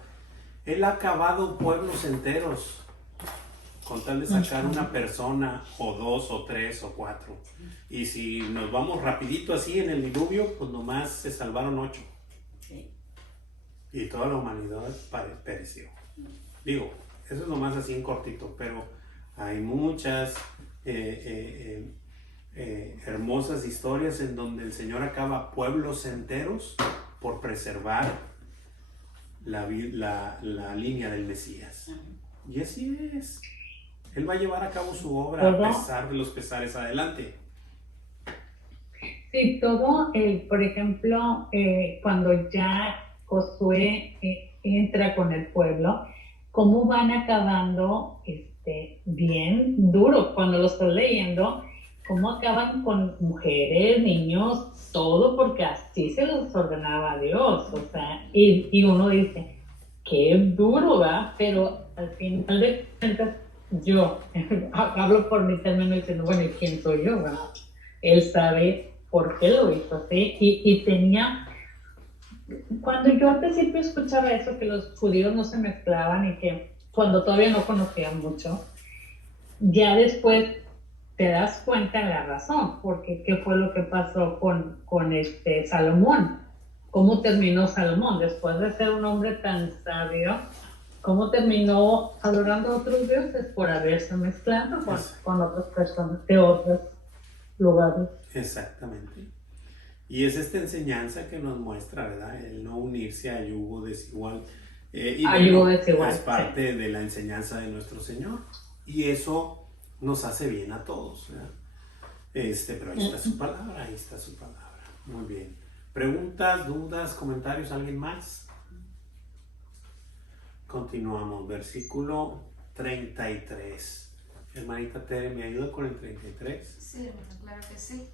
Él ha acabado pueblos enteros con tal de sacar una persona, o dos, o tres, o cuatro. Y si nos vamos rapidito así en el diluvio, pues nomás se salvaron 8. Sí. y toda la humanidad pereció. Digo, eso es nomás así en cortito, pero hay muchas hermosas historias en donde el Señor acaba pueblos enteros por preservar la línea del Mesías. Y así es. Él va a llevar a cabo su obra a pesar de los pesares adelante. Sí, todo, por ejemplo, cuando ya Josué entra con el pueblo, cómo van acabando bien duro. Cuando lo estás leyendo, cómo acaban con mujeres, niños, todo, porque así se los ordenaba Dios. O sea, y uno dice, qué duro, ¿verdad? Pero al final de cuentas, yo hablo por mi término diciendo, bueno, ¿y quién soy yo, verdad? Él sabe por qué lo hizo así, y tenía, cuando yo al principio escuchaba eso, que los judíos no se mezclaban y que cuando todavía no conocían mucho, ya después te das cuenta de la razón, porque qué fue lo que pasó con Salomón, cómo terminó Salomón, después de ser un hombre tan sabio, cómo terminó adorando a otros dioses por haberse mezclado con otras personas de otros lugares. Exactamente. Y es esta enseñanza que nos muestra, ¿verdad? El no unirse a yugo desigual. Yugo desigual, es parte de la enseñanza de nuestro Señor. Y eso nos hace bien a todos, ¿verdad? Pero ahí está su palabra, ahí está su palabra. Muy bien. ¿Preguntas, dudas, comentarios? ¿Alguien más? Continuamos. Versículo 33. Hermanita Tere, ¿me ayuda con el 33? Sí, hermano, claro que sí.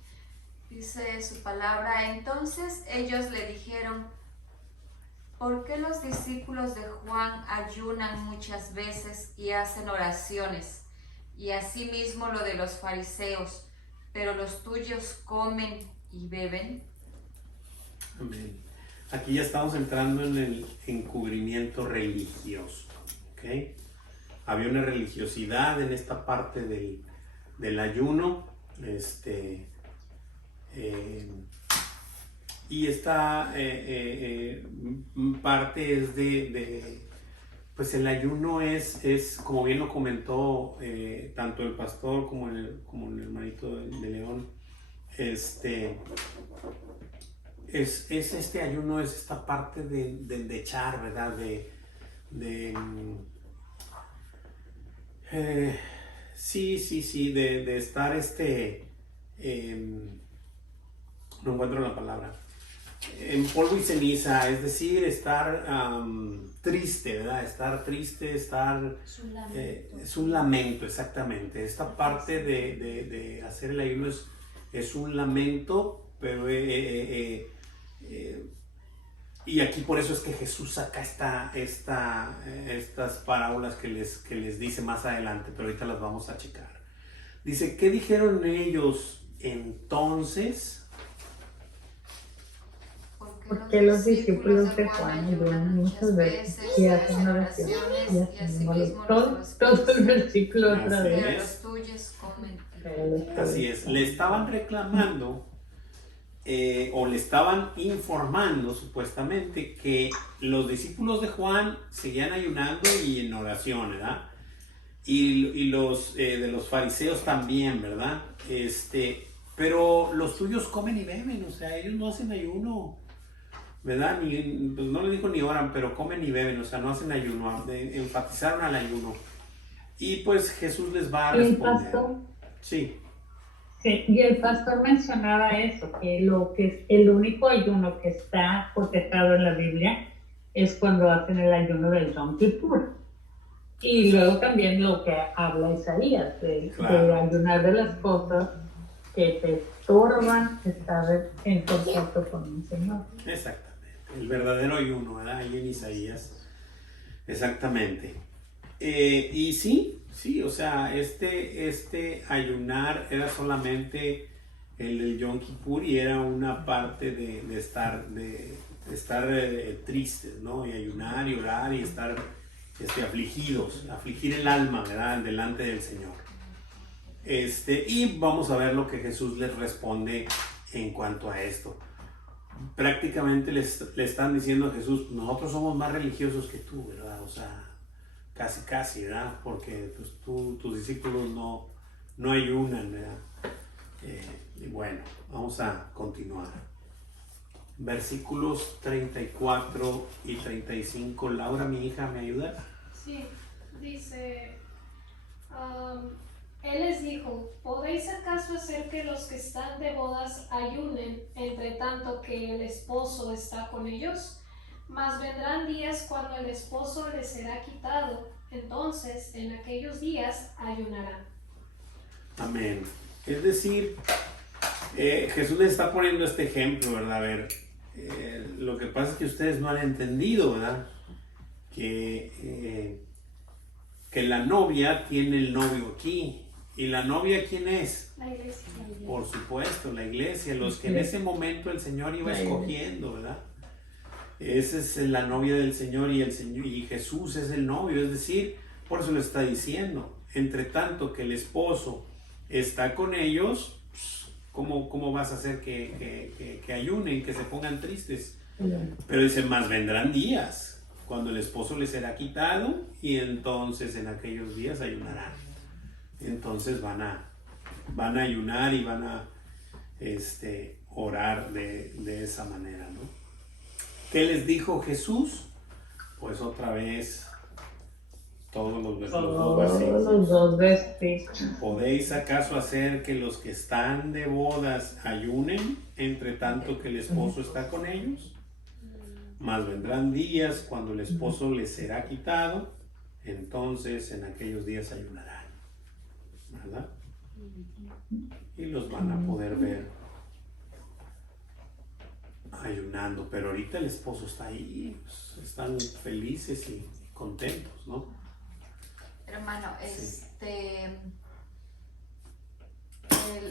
Dice su palabra: entonces ellos le dijeron, ¿por qué los discípulos de Juan ayunan muchas veces y hacen oraciones? Y asimismo lo de los fariseos, pero los tuyos comen y beben. Amén. Aquí ya estamos entrando en el encubrimiento religioso, ¿ok? Había una religiosidad en esta parte del ayuno, y esta parte es pues el ayuno es como bien lo comentó tanto el pastor como el hermanito de León, es este ayuno, es esta parte de echar, ¿verdad? De estar no encuentro la palabra, en polvo y ceniza, es decir, estar triste, ¿verdad? Estar triste, es un lamento, exactamente. Esta parte de hacer el ayuno es un lamento, pero y aquí por eso es que Jesús saca estas parábolas que les dice más adelante, pero ahorita las vamos a checar. Dice, ¿qué dijeron ellos entonces? Porque los discípulos de Juan ayunan muchas veces y hacen oraciones y hacen todo el versículo otra vez. Pero los tuyos comen. Así es, le estaban reclamando o le estaban informando supuestamente que los discípulos de Juan seguían ayunando y en oración, ¿verdad? Y los de los fariseos también, ¿verdad? Pero los tuyos comen y beben, o sea, ellos no hacen ayuno, ¿verdad? Pues no le dijo ni oran, pero comen y beben, o sea, no hacen ayuno, enfatizaron al ayuno. Y pues Jesús les va a responder. ¿Y el pastor? Sí. Sí, y el pastor mencionaba eso, que lo que es el único ayuno que está cotejado en la Biblia es cuando hacen el ayuno del Yom Kippur. Y luego también lo que habla Isaías, de ayunar de las cosas que te estorban estar en contacto con el Señor. Exactamente, el verdadero ayuno, ¿verdad? Ahí en Isaías, exactamente. Y sí, o sea, este ayunar era solamente el del Yom Kippur y era una parte de estar tristes, ¿no? Y ayunar y orar y estar afligidos, afligir el alma, ¿verdad? Delante del Señor. Y vamos a ver lo que Jesús les responde en cuanto a esto. prácticamente le están diciendo a Jesús, nosotros somos más religiosos que tú, ¿verdad? O sea, casi, ¿verdad? Porque pues, tus discípulos no ayunan, ¿verdad? Y bueno, vamos a continuar. Versículos 34 y 35. Laura, mi hija, ¿me ayuda? Sí, dice, él les dijo, ¿podéis acaso hacer que los que están de bodas ayunen, entre tanto que el esposo está con ellos? Mas vendrán días cuando el esposo les será quitado, entonces en aquellos días ayunarán. Amén. Es decir, Jesús les está poniendo este ejemplo, ¿verdad? A ver, lo que pasa es que ustedes no han entendido, ¿verdad? Que la novia tiene el novio aquí. ¿Y la novia quién es? La iglesia. Por supuesto, la iglesia, los que en ese momento el Señor iba escogiendo, ¿verdad? Esa es la novia del Señor y Jesús es el novio, es decir, por eso lo está diciendo. Entre tanto que el esposo está con ellos, ¿cómo vas a hacer que ayunen, que se pongan tristes? Pero dice, más vendrán días cuando el esposo les será quitado y entonces en aquellos días ayunarán. Entonces van a ayunar y van a orar de esa manera, ¿no? ¿Qué les dijo Jesús? Pues otra vez todos los dos versículos. ¿Podéis acaso hacer que los que están de bodas ayunen, entre tanto que el esposo está con ellos? Mas vendrán días cuando el esposo les será quitado, entonces en aquellos días ayunarán, ¿verdad? Y los van a poder ver ayunando, pero ahorita el esposo está ahí, pues, están felices y contentos, ¿no? Hermano, Sí.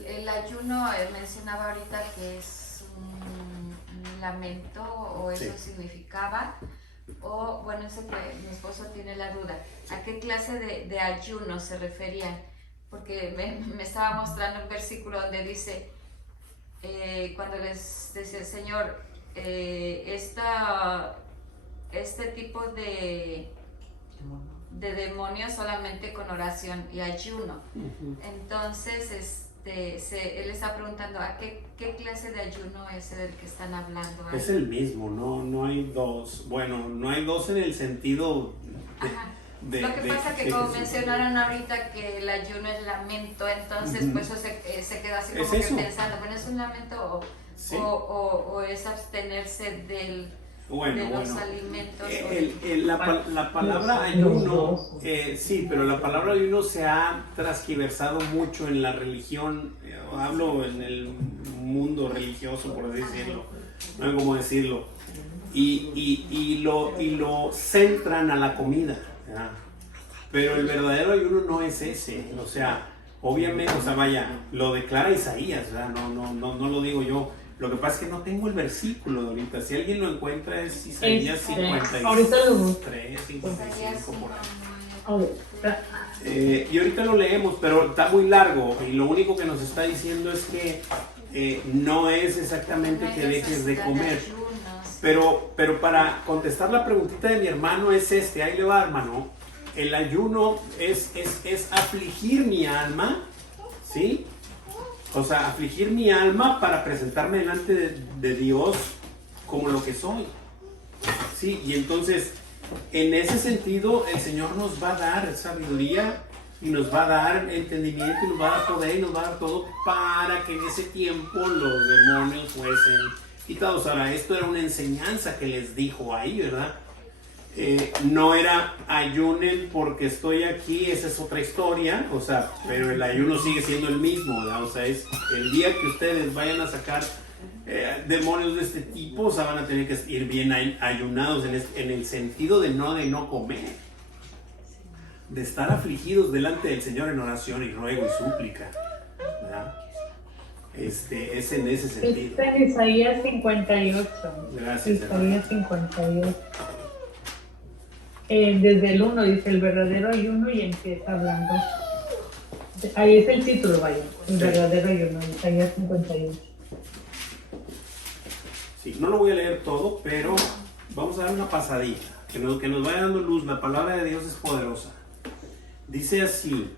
el ayuno, mencionaba ahorita que es un lamento, o eso Sí. significaba, o bueno, eso que mi esposo tiene la duda, ¿a qué clase de ayuno se referían? Porque me estaba mostrando un versículo donde dice, cuando les dice el Señor, este tipo de demonios solamente con oración y ayuno. Entonces, él está preguntando, ¿a qué clase de ayuno es el que están hablando ahí? Es el mismo, no hay dos. Bueno, no hay dos en el sentido Ajá. Lo que pasa que como mencionaron ahorita que el ayuno es lamento, entonces pues eso se queda así como que pensando, bueno, ¿es un lamento Sí. o es abstenerse de los alimentos? La palabra ayuno, sí, pero la palabra ayuno se ha transgiversado mucho en la religión, hablo en el mundo religioso, por así decirlo, no hay cómo decirlo, y lo centran a la comida, ¿verdad? Pero el verdadero ayuno no es ese, o sea, obviamente, o sea, vaya, lo declara Isaías, ¿verdad? No lo digo yo. Lo que pasa es que no tengo el versículo de ahorita. Si alguien lo encuentra es Isaías 53, ahorita lo busco. 55 por ahí. Ahorita. Y ahorita lo leemos, pero está muy largo y lo único que nos está diciendo es que no es exactamente No hay que dejes de necesidad comer. ayunos. Pero para contestar la preguntita de mi hermano es ahí le va, hermano. El ayuno es afligir mi alma, ¿sí? O sea, afligir mi alma para presentarme delante de Dios como lo que soy. Sí, y entonces, en ese sentido, el Señor nos va a dar sabiduría y nos va a dar entendimiento y nos va a dar poder y nos va a dar todo para que en ese tiempo los demonios fuesen quitados. Ahora, esto era una enseñanza que les dijo ahí, ¿verdad? No era ayunen porque estoy aquí, esa es otra historia, o sea, pero el ayuno sigue siendo el mismo, ¿verdad? O sea, es el día que ustedes vayan a sacar demonios de este tipo, o sea, van a tener que ir bien ayunados en el sentido de no comer, de estar afligidos delante del Señor en oración y ruego y súplica, ¿verdad? Es en ese sentido. Está en Isaías 58. Gracias, Isaías 58. Desde el 1 dice el verdadero ayuno y empieza hablando. Ahí es el título, vaya. El verdadero ayuno, Isaías 58. Sí, no lo voy a leer todo, pero vamos a dar una pasadita, que nos vaya dando luz. La palabra de Dios es poderosa. Dice así,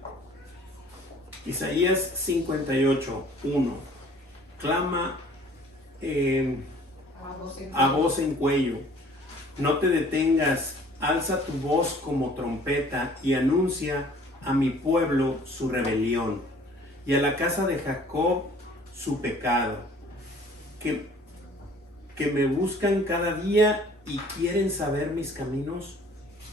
Isaías 58, 1. Clama a voz en cuello, no te detengas, alza tu voz como trompeta y anuncia a mi pueblo su rebelión y a la casa de Jacob su pecado, que me buscan cada día y quieren saber mis caminos,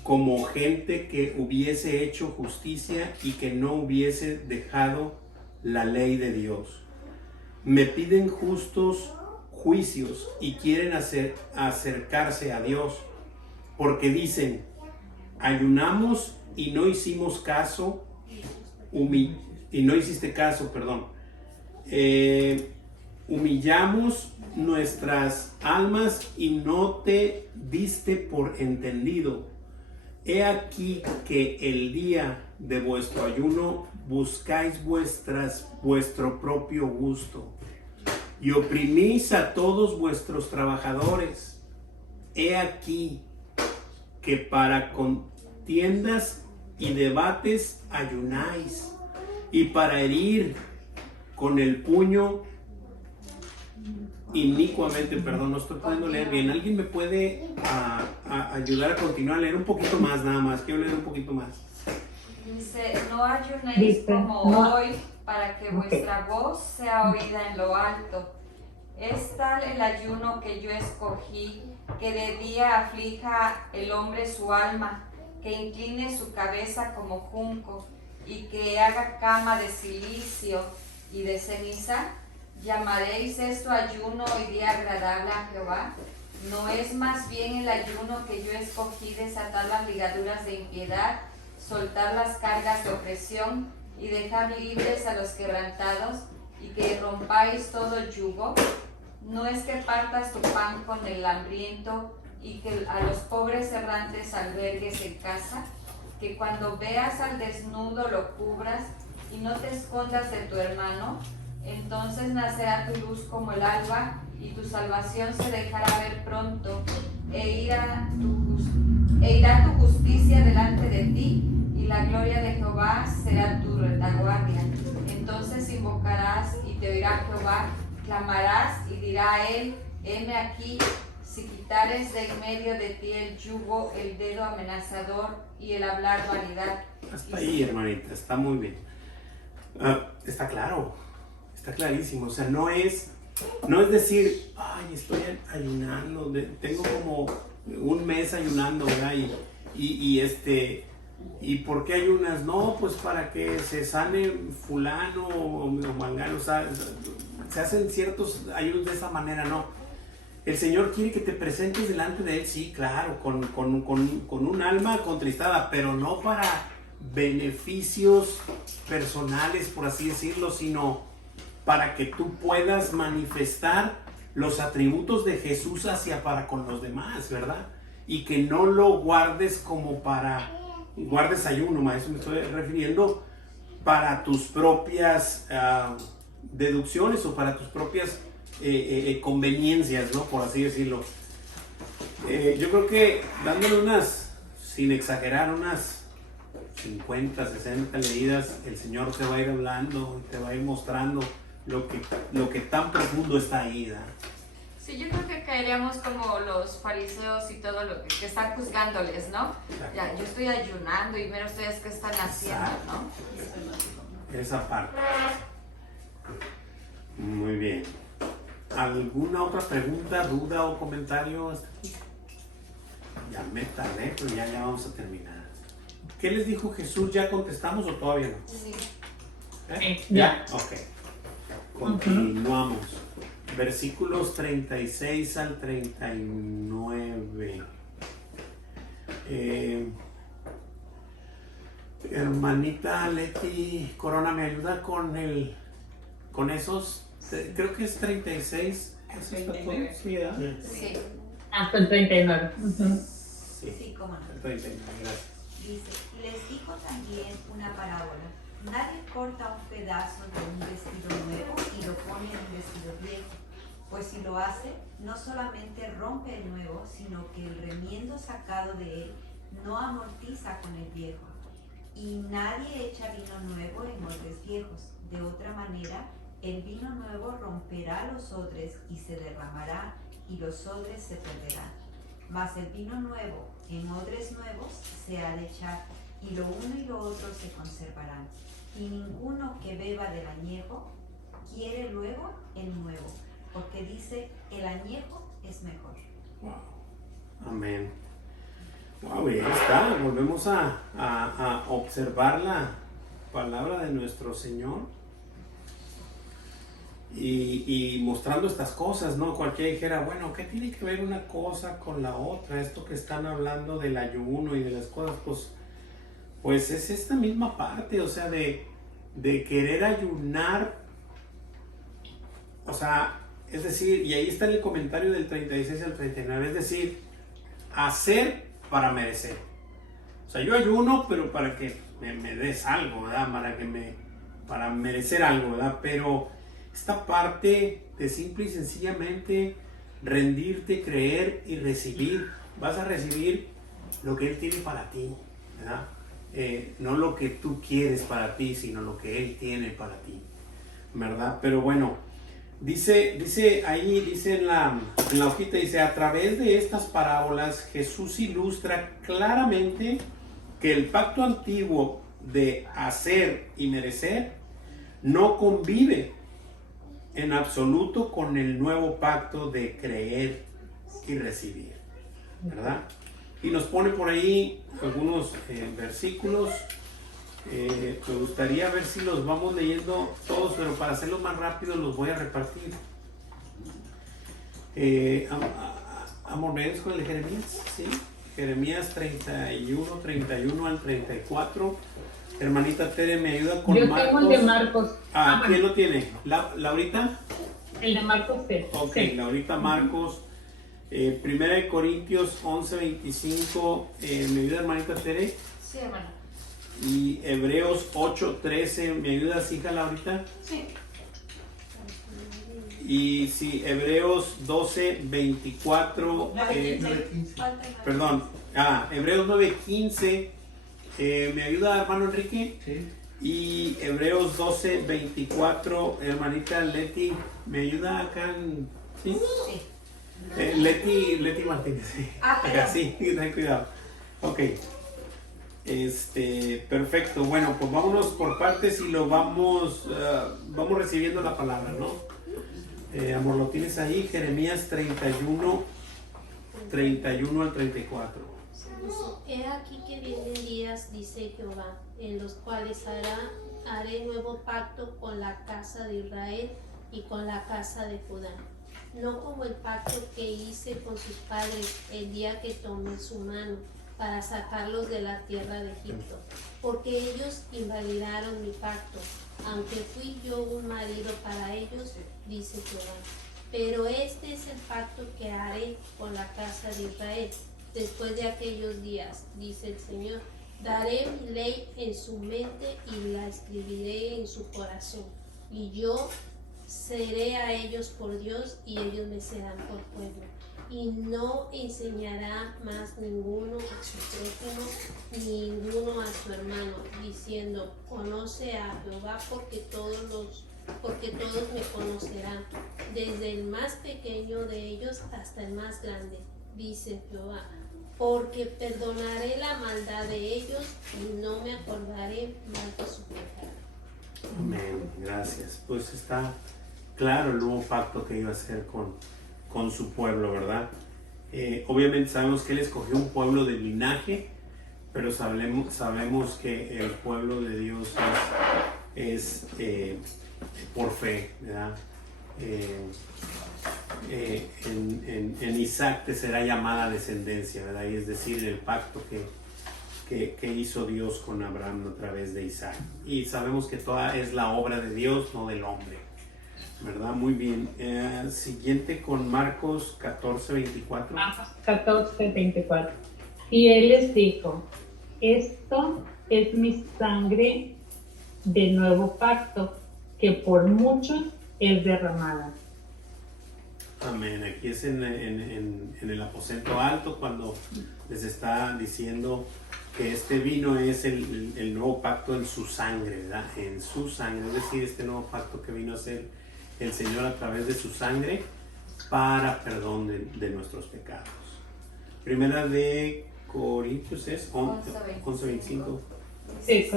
como gente que hubiese hecho justicia y que no hubiese dejado la ley de Dios. Me piden justos juicios y quieren acercarse a Dios, porque dicen, ayunamos y no hicimos caso, y no hiciste caso, perdón. Humillamos nuestras almas y no te diste por entendido. He aquí que el día de vuestro ayuno buscáis vuestro propio gusto y oprimís a todos vuestros trabajadores. He aquí que para contiendas y debates ayunáis, y para herir con el puño inicuamente, perdón, no estoy pudiendo leer bien. ¿Alguien me puede ayudar a continuar a leer un poquito más, nada más? Quiero leer un poquito más. Dice, no ayunéis como hoy, para que vuestra voz sea oída en lo alto. Es tal el ayuno que yo escogí, que de día aflija el hombre su alma, que incline su cabeza como junco, y que haga cama de silicio y de ceniza. ¿Llamaréis esto ayuno y día agradable a Jehová? ¿No es más bien el ayuno que yo escogí desatar las ligaduras de impiedad, soltar las cargas de opresión y dejar libres a los quebrantados, y que rompáis todo yugo? ¿No es que partas tu pan con el hambriento y que a los pobres errantes albergues en casa? Que cuando veas al desnudo lo cubras y no te escondas de tu hermano. Entonces nacerá tu luz como el alba y tu salvación se dejará ver pronto, e irá tu justicia delante de ti, y la gloria de Jehová será tu retaguardia. Entonces invocarás y te oirá Jehová, clamarás y dirá a él, heme aquí. Si quitares de en medio de ti el yugo, el dedo amenazador y el hablar vanidad. Hasta ahí, hermanita, está muy bien. Está claro, está clarísimo. O sea, no es decir, ay, estoy ayunando, tengo como un mes ayunando, ¿verdad? ¿Y por qué ayunas? No, pues para que se sane fulano o mangano. O sea, se hacen ciertos ayunos de esa manera, no. El Señor quiere que te presentes delante de Él, sí, claro, con un alma contristada, pero no para beneficios personales, por así decirlo, sino para que tú puedas manifestar los atributos de Jesús para con los demás, ¿verdad? Y que no lo guardes como guardes ayuno, a eso me estoy refiriendo, para tus propias deducciones o para tus propias conveniencias, ¿no? Por así decirlo. Yo creo que dándole sin exagerar, unas 50, 60 leídas, el Señor te va a ir hablando, te va a ir mostrando lo que tan profundo está ahí, ¿verdad? Sí, yo creo que caeríamos como los fariseos y todo lo que están juzgándoles, ¿no? Ya, yo estoy ayunando y mira ustedes qué están haciendo, ¿no? Esa parte. Muy bien. ¿Alguna otra pregunta, duda o comentario hasta aquí? Ya me tardé, pero ya vamos a terminar. ¿Qué les dijo Jesús? ¿Ya contestamos o todavía no? Sí. ¿Ya? Ok. Continuamos. Versículos 36 al 39. Hermanita Leti Corona, ¿me ayuda con esos? Creo que es 36. ¿Es 39. Sí, ¿verdad? Sí. Hasta el 39. Sí, cómo no. El 39, gracias. Dice, les dijo también una parábola. Nadie corta un pedazo de un vestido nuevo y lo pone en un vestido viejo, Pues si lo hace, no solamente rompe el nuevo, sino que el remiendo sacado de él no amortiza con el viejo. Y nadie echa vino nuevo en odres viejos. De otra manera, el vino nuevo romperá los odres y se derramará, y los odres se perderán. Mas el vino nuevo en odres nuevos se ha de echar, y lo uno y lo otro se conservarán. Y ninguno que beba del añejo quiere luego el nuevo, porque dice, el añejo es mejor. Wow. Amén. Wow, y ahí está. Volvemos a observar la palabra de nuestro Señor y mostrando estas cosas, ¿no? Cualquiera dijera, bueno, ¿qué tiene que ver una cosa con la otra? Esto que están hablando del ayuno y de las cosas, pues es esta misma parte, o sea, de querer ayunar, o sea, es decir, y ahí está en el comentario del 36 al 39, es decir, hacer para merecer. O sea, yo ayuno, pero para que me des algo, ¿verdad? Para merecer algo, ¿verdad? Pero esta parte de simple y sencillamente rendirte, creer y recibir. Vas a recibir lo que Él tiene para ti, ¿verdad? No lo que tú quieres para ti, sino lo que Él tiene para ti, ¿verdad? Pero bueno, dice en la hojita, dice, a través de estas parábolas Jesús ilustra claramente que el pacto antiguo de hacer y merecer no convive en absoluto con el nuevo pacto de creer y recibir, ¿verdad? Y nos pone por ahí algunos versículos. Me gustaría ver si los vamos leyendo todos, pero para hacerlo más rápido los voy a repartir. Amoremos con el de Jeremías, ¿sí? Jeremías 31 al 34. Hermanita Tere, me ayuda con Marcos. Yo tengo el de Marcos. ¿Quién lo tiene? ¿Laurita? El de Marcos Tere. Ok, sí. Laurita Marcos. Primera de Corintios 11:25. ¿Me ayuda, hermanita Tere? Sí, hermano. Y Hebreos 8:13. ¿Me ayudas, hija Laurita? Sí. Y sí, Hebreos 12:24. Perdón. Hebreos 9:15. ¿Me ayuda, hermano Enrique? Sí. Y Hebreos 12:24. Hermanita Leti, ¿me ayuda acá? ¿Sí? Sí. Leti Martínez. Sí. Acá, sí, ten cuidado. Ok. Perfecto. Bueno, pues vámonos por partes y lo vamos recibiendo la palabra, ¿no? Amor, lo tienes ahí, Jeremías 31 al 34. He aquí que vienen días, dice Jehová, en los cuales haré nuevo pacto con la casa de Israel y con la casa de Judá. No como el pacto que hice con sus padres el día que tomé su mano para sacarlos de la tierra de Egipto, porque ellos invalidaron mi pacto, aunque fui yo un marido para ellos, dice Jehová. Pero este es el pacto que haré con la casa de Israel después de aquellos días, dice el Señor. Daré mi ley en su mente y la escribiré en su corazón, y yo seré a ellos por Dios y ellos me serán por pueblo. Y no enseñará más ninguno a su prójimo, ni ninguno a su hermano, diciendo, conoce a Jehová, porque todos me conocerán, desde el más pequeño de ellos hasta el más grande, dice Jehová. Porque perdonaré la maldad de ellos y no me acordaré más de su pecado. Amén, gracias. Pues está claro el nuevo pacto que iba a hacer con su pueblo, ¿verdad? Obviamente sabemos que Él escogió un pueblo de linaje, pero sabemos que el pueblo de Dios es por fe, ¿verdad? En Isaac te será llamada descendencia, ¿verdad? Y es decir, el pacto que hizo Dios con Abraham a través de Isaac. Y sabemos que toda es la obra de Dios, no del hombre, ¿verdad? Muy bien. Siguiente con Marcos 14:24. 14:24. Y Él les dijo, esto es mi sangre del nuevo pacto, que por muchos es derramada. Amén. Aquí es en el aposento alto cuando les está diciendo que este vino es el nuevo pacto en su sangre, ¿verdad? En su sangre, es decir, este nuevo pacto que vino a hacer el Señor a través de su sangre para perdón de nuestros pecados. Primera de Corintios es 11:25. Sí,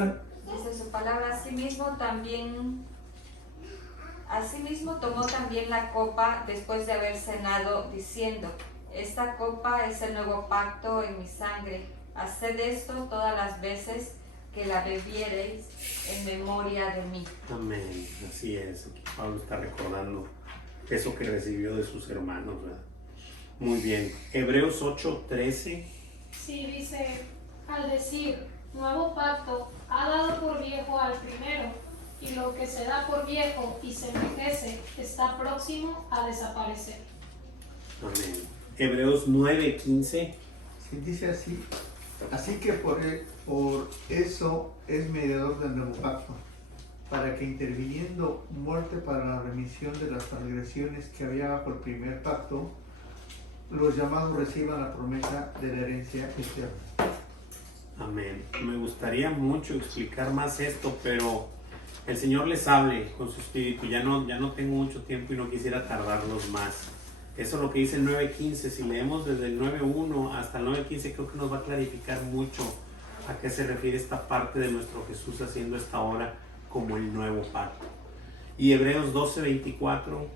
Dice su palabra, asimismo tomó también la copa después de haber cenado, diciendo, esta copa es el nuevo pacto en mi sangre. Haced esto todas las veces que la bebiereis en memoria de mí. Amén. Así es. Aquí Pablo está recordando eso que recibió de sus hermanos, ¿verdad? Muy bien. Hebreos 8:13. Sí, dice, al decir nuevo pacto, ha dado por viejo al primero, y lo que se da por viejo y se envejece está próximo a desaparecer. Amén. Hebreos 9:15. Sí, dice así. Así que por eso es mediador del nuevo pacto, para que interviniendo muerte para la remisión de las transgresiones que había bajo el primer pacto, los llamados reciban la promesa de la herencia eterna. Amén. Me gustaría mucho explicar más esto, pero el Señor les hable con su espíritu. Ya no tengo mucho tiempo y no quisiera tardarlos más. Eso es lo que dice el 9:15. Si leemos desde el 9:1 hasta el 9:15, creo que nos va a clarificar mucho a qué se refiere esta parte de nuestro Jesús haciendo esta obra como el nuevo pacto. Y Hebreos 12:24.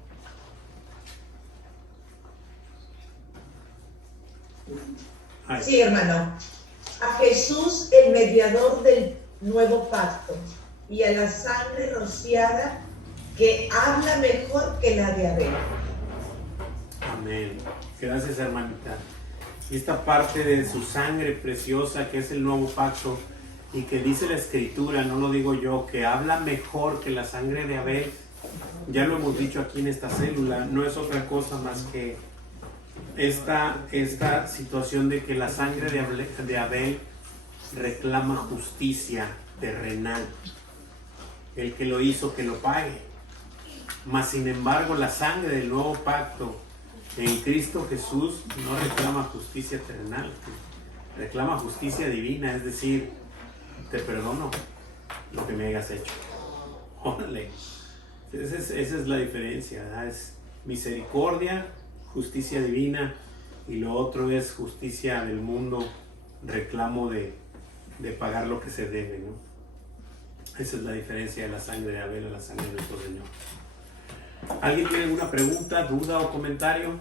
Sí, hermano. A Jesús, el mediador del nuevo pacto, y a la sangre rociada que habla mejor que la de Abel. Amén. Gracias, hermanita. Y esta parte de su sangre preciosa que es el nuevo pacto y que dice la Escritura, no lo digo yo, que habla mejor que la sangre de Abel. Ya lo hemos dicho aquí en esta célula, no es otra cosa más que esta situación de que la sangre de Abel reclama justicia terrenal. El que lo hizo, que lo pague. Mas sin embargo, la sangre del nuevo pacto en Cristo Jesús no reclama justicia terrenal, reclama justicia divina, es decir, te perdono lo que me hayas hecho. Órale. Esa es la diferencia, ¿verdad? Es misericordia, justicia divina, y lo otro es justicia del mundo, reclamo de pagar lo que se debe, ¿no? Esa es la diferencia de la sangre de Abel a la sangre de nuestro Señor. ¿Alguien tiene alguna pregunta, duda o comentario?